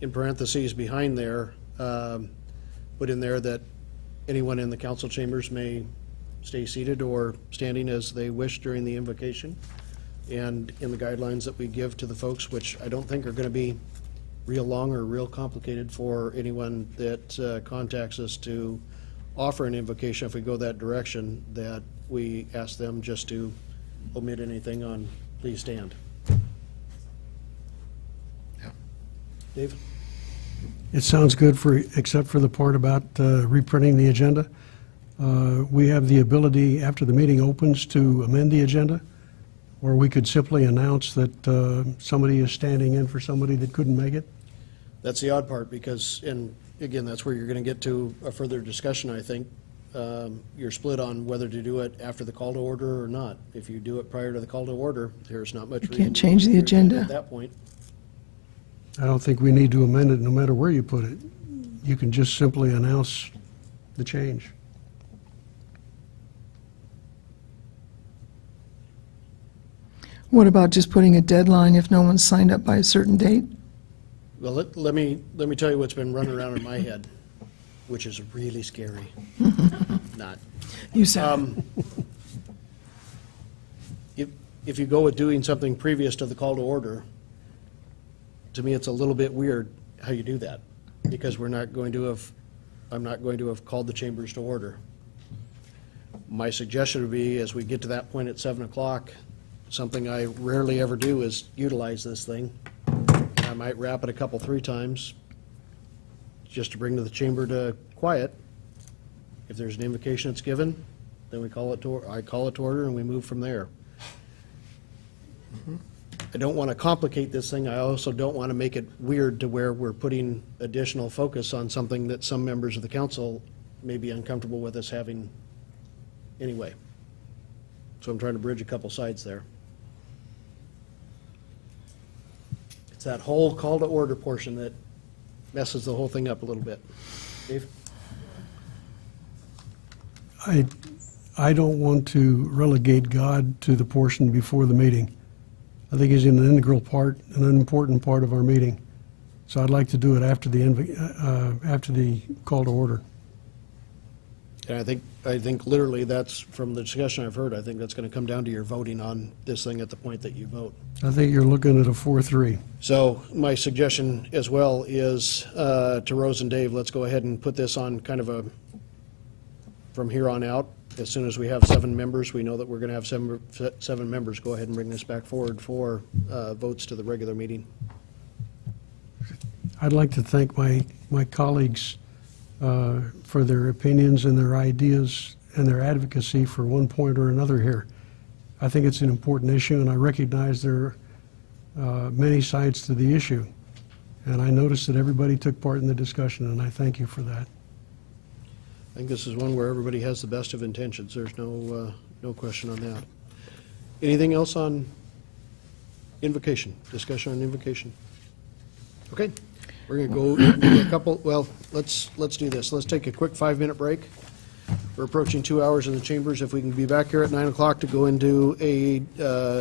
in parentheses behind there, put in there that anyone in the council chambers may stay seated or standing as they wish during the invocation. And in the guidelines that we give to the folks, which I don't think are going to be real long or real complicated for anyone that contacts us to offer an invocation, if we go that direction, that we ask them just to omit anything on please stand. Yeah. Dave? It sounds good except for the part about reprinting the agenda. We have the ability, after the meeting opens, to amend the agenda, or we could simply announce that somebody is standing in for somebody that couldn't make it. That's the odd part because, and again, that's where you're going to get to a further discussion, I think. You're split on whether to do it after the call to order or not. If you do it prior to the call to order, there's not much reason. Can't change the agenda. At that point. I don't think we need to amend it no matter where you put it. You can just simply announce the change. What about just putting a deadline if no one's signed up by a certain date? Well, let me tell you what's been running around in my head, which is really scary. Not. You said. If you go with doing something previous to the call to order, to me, it's a little bit weird how you do that, because I'm not going to have called the chambers to order. My suggestion would be, as we get to that point at 7 o'clock, something I rarely ever do is utilize this thing. I might wrap it 3 times, just to bring to the chamber to quiet. If there's an invocation that's given, then I call it to order, and we move from there. I don't want to complicate this thing. I also don't want to make it weird to where we're putting additional focus on something that some members of the council may be uncomfortable with us having anyway. So I'm trying to bridge a couple sides there. It's that whole call to order portion that messes the whole thing up a little bit. Dave? I don't want to relegate God to the portion before the meeting. I think he's an integral part, an important part of our meeting. So I'd like to do it after the call to order. And I think literally that's, from the discussion I've heard, I think that's going to come down to your voting on this thing at the point that you vote. I think you're looking at a 4-3. So my suggestion as well is to Rose and Dave, let's go ahead and put this on kind of a, from here on out, as soon as we have 7 members, we know that we're going to have 7 members, go ahead and bring this back forward for votes to the regular meeting. I'd like to thank my colleagues for their opinions and their ideas and their advocacy for one point or another here. I think it's an important issue, and I recognize there are many sides to the issue. And I noticed that everybody took part in the discussion, and I thank you for that. I think this is one where everybody has the best of intentions. There's no question on that. Anything else on invocation? Discussion on invocation? Okay, we're going to go a couple. Well, let's do this. Let's take a quick 5-minute break. We're approaching 2 hours in the chambers. If we can be back here at 9 o'clock to go into a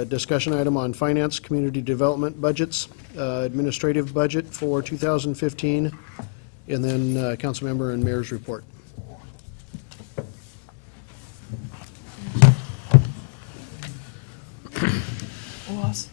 discussion item on finance, community development budgets, administrative budget for 2015, and then council member and mayor's report. Awesome.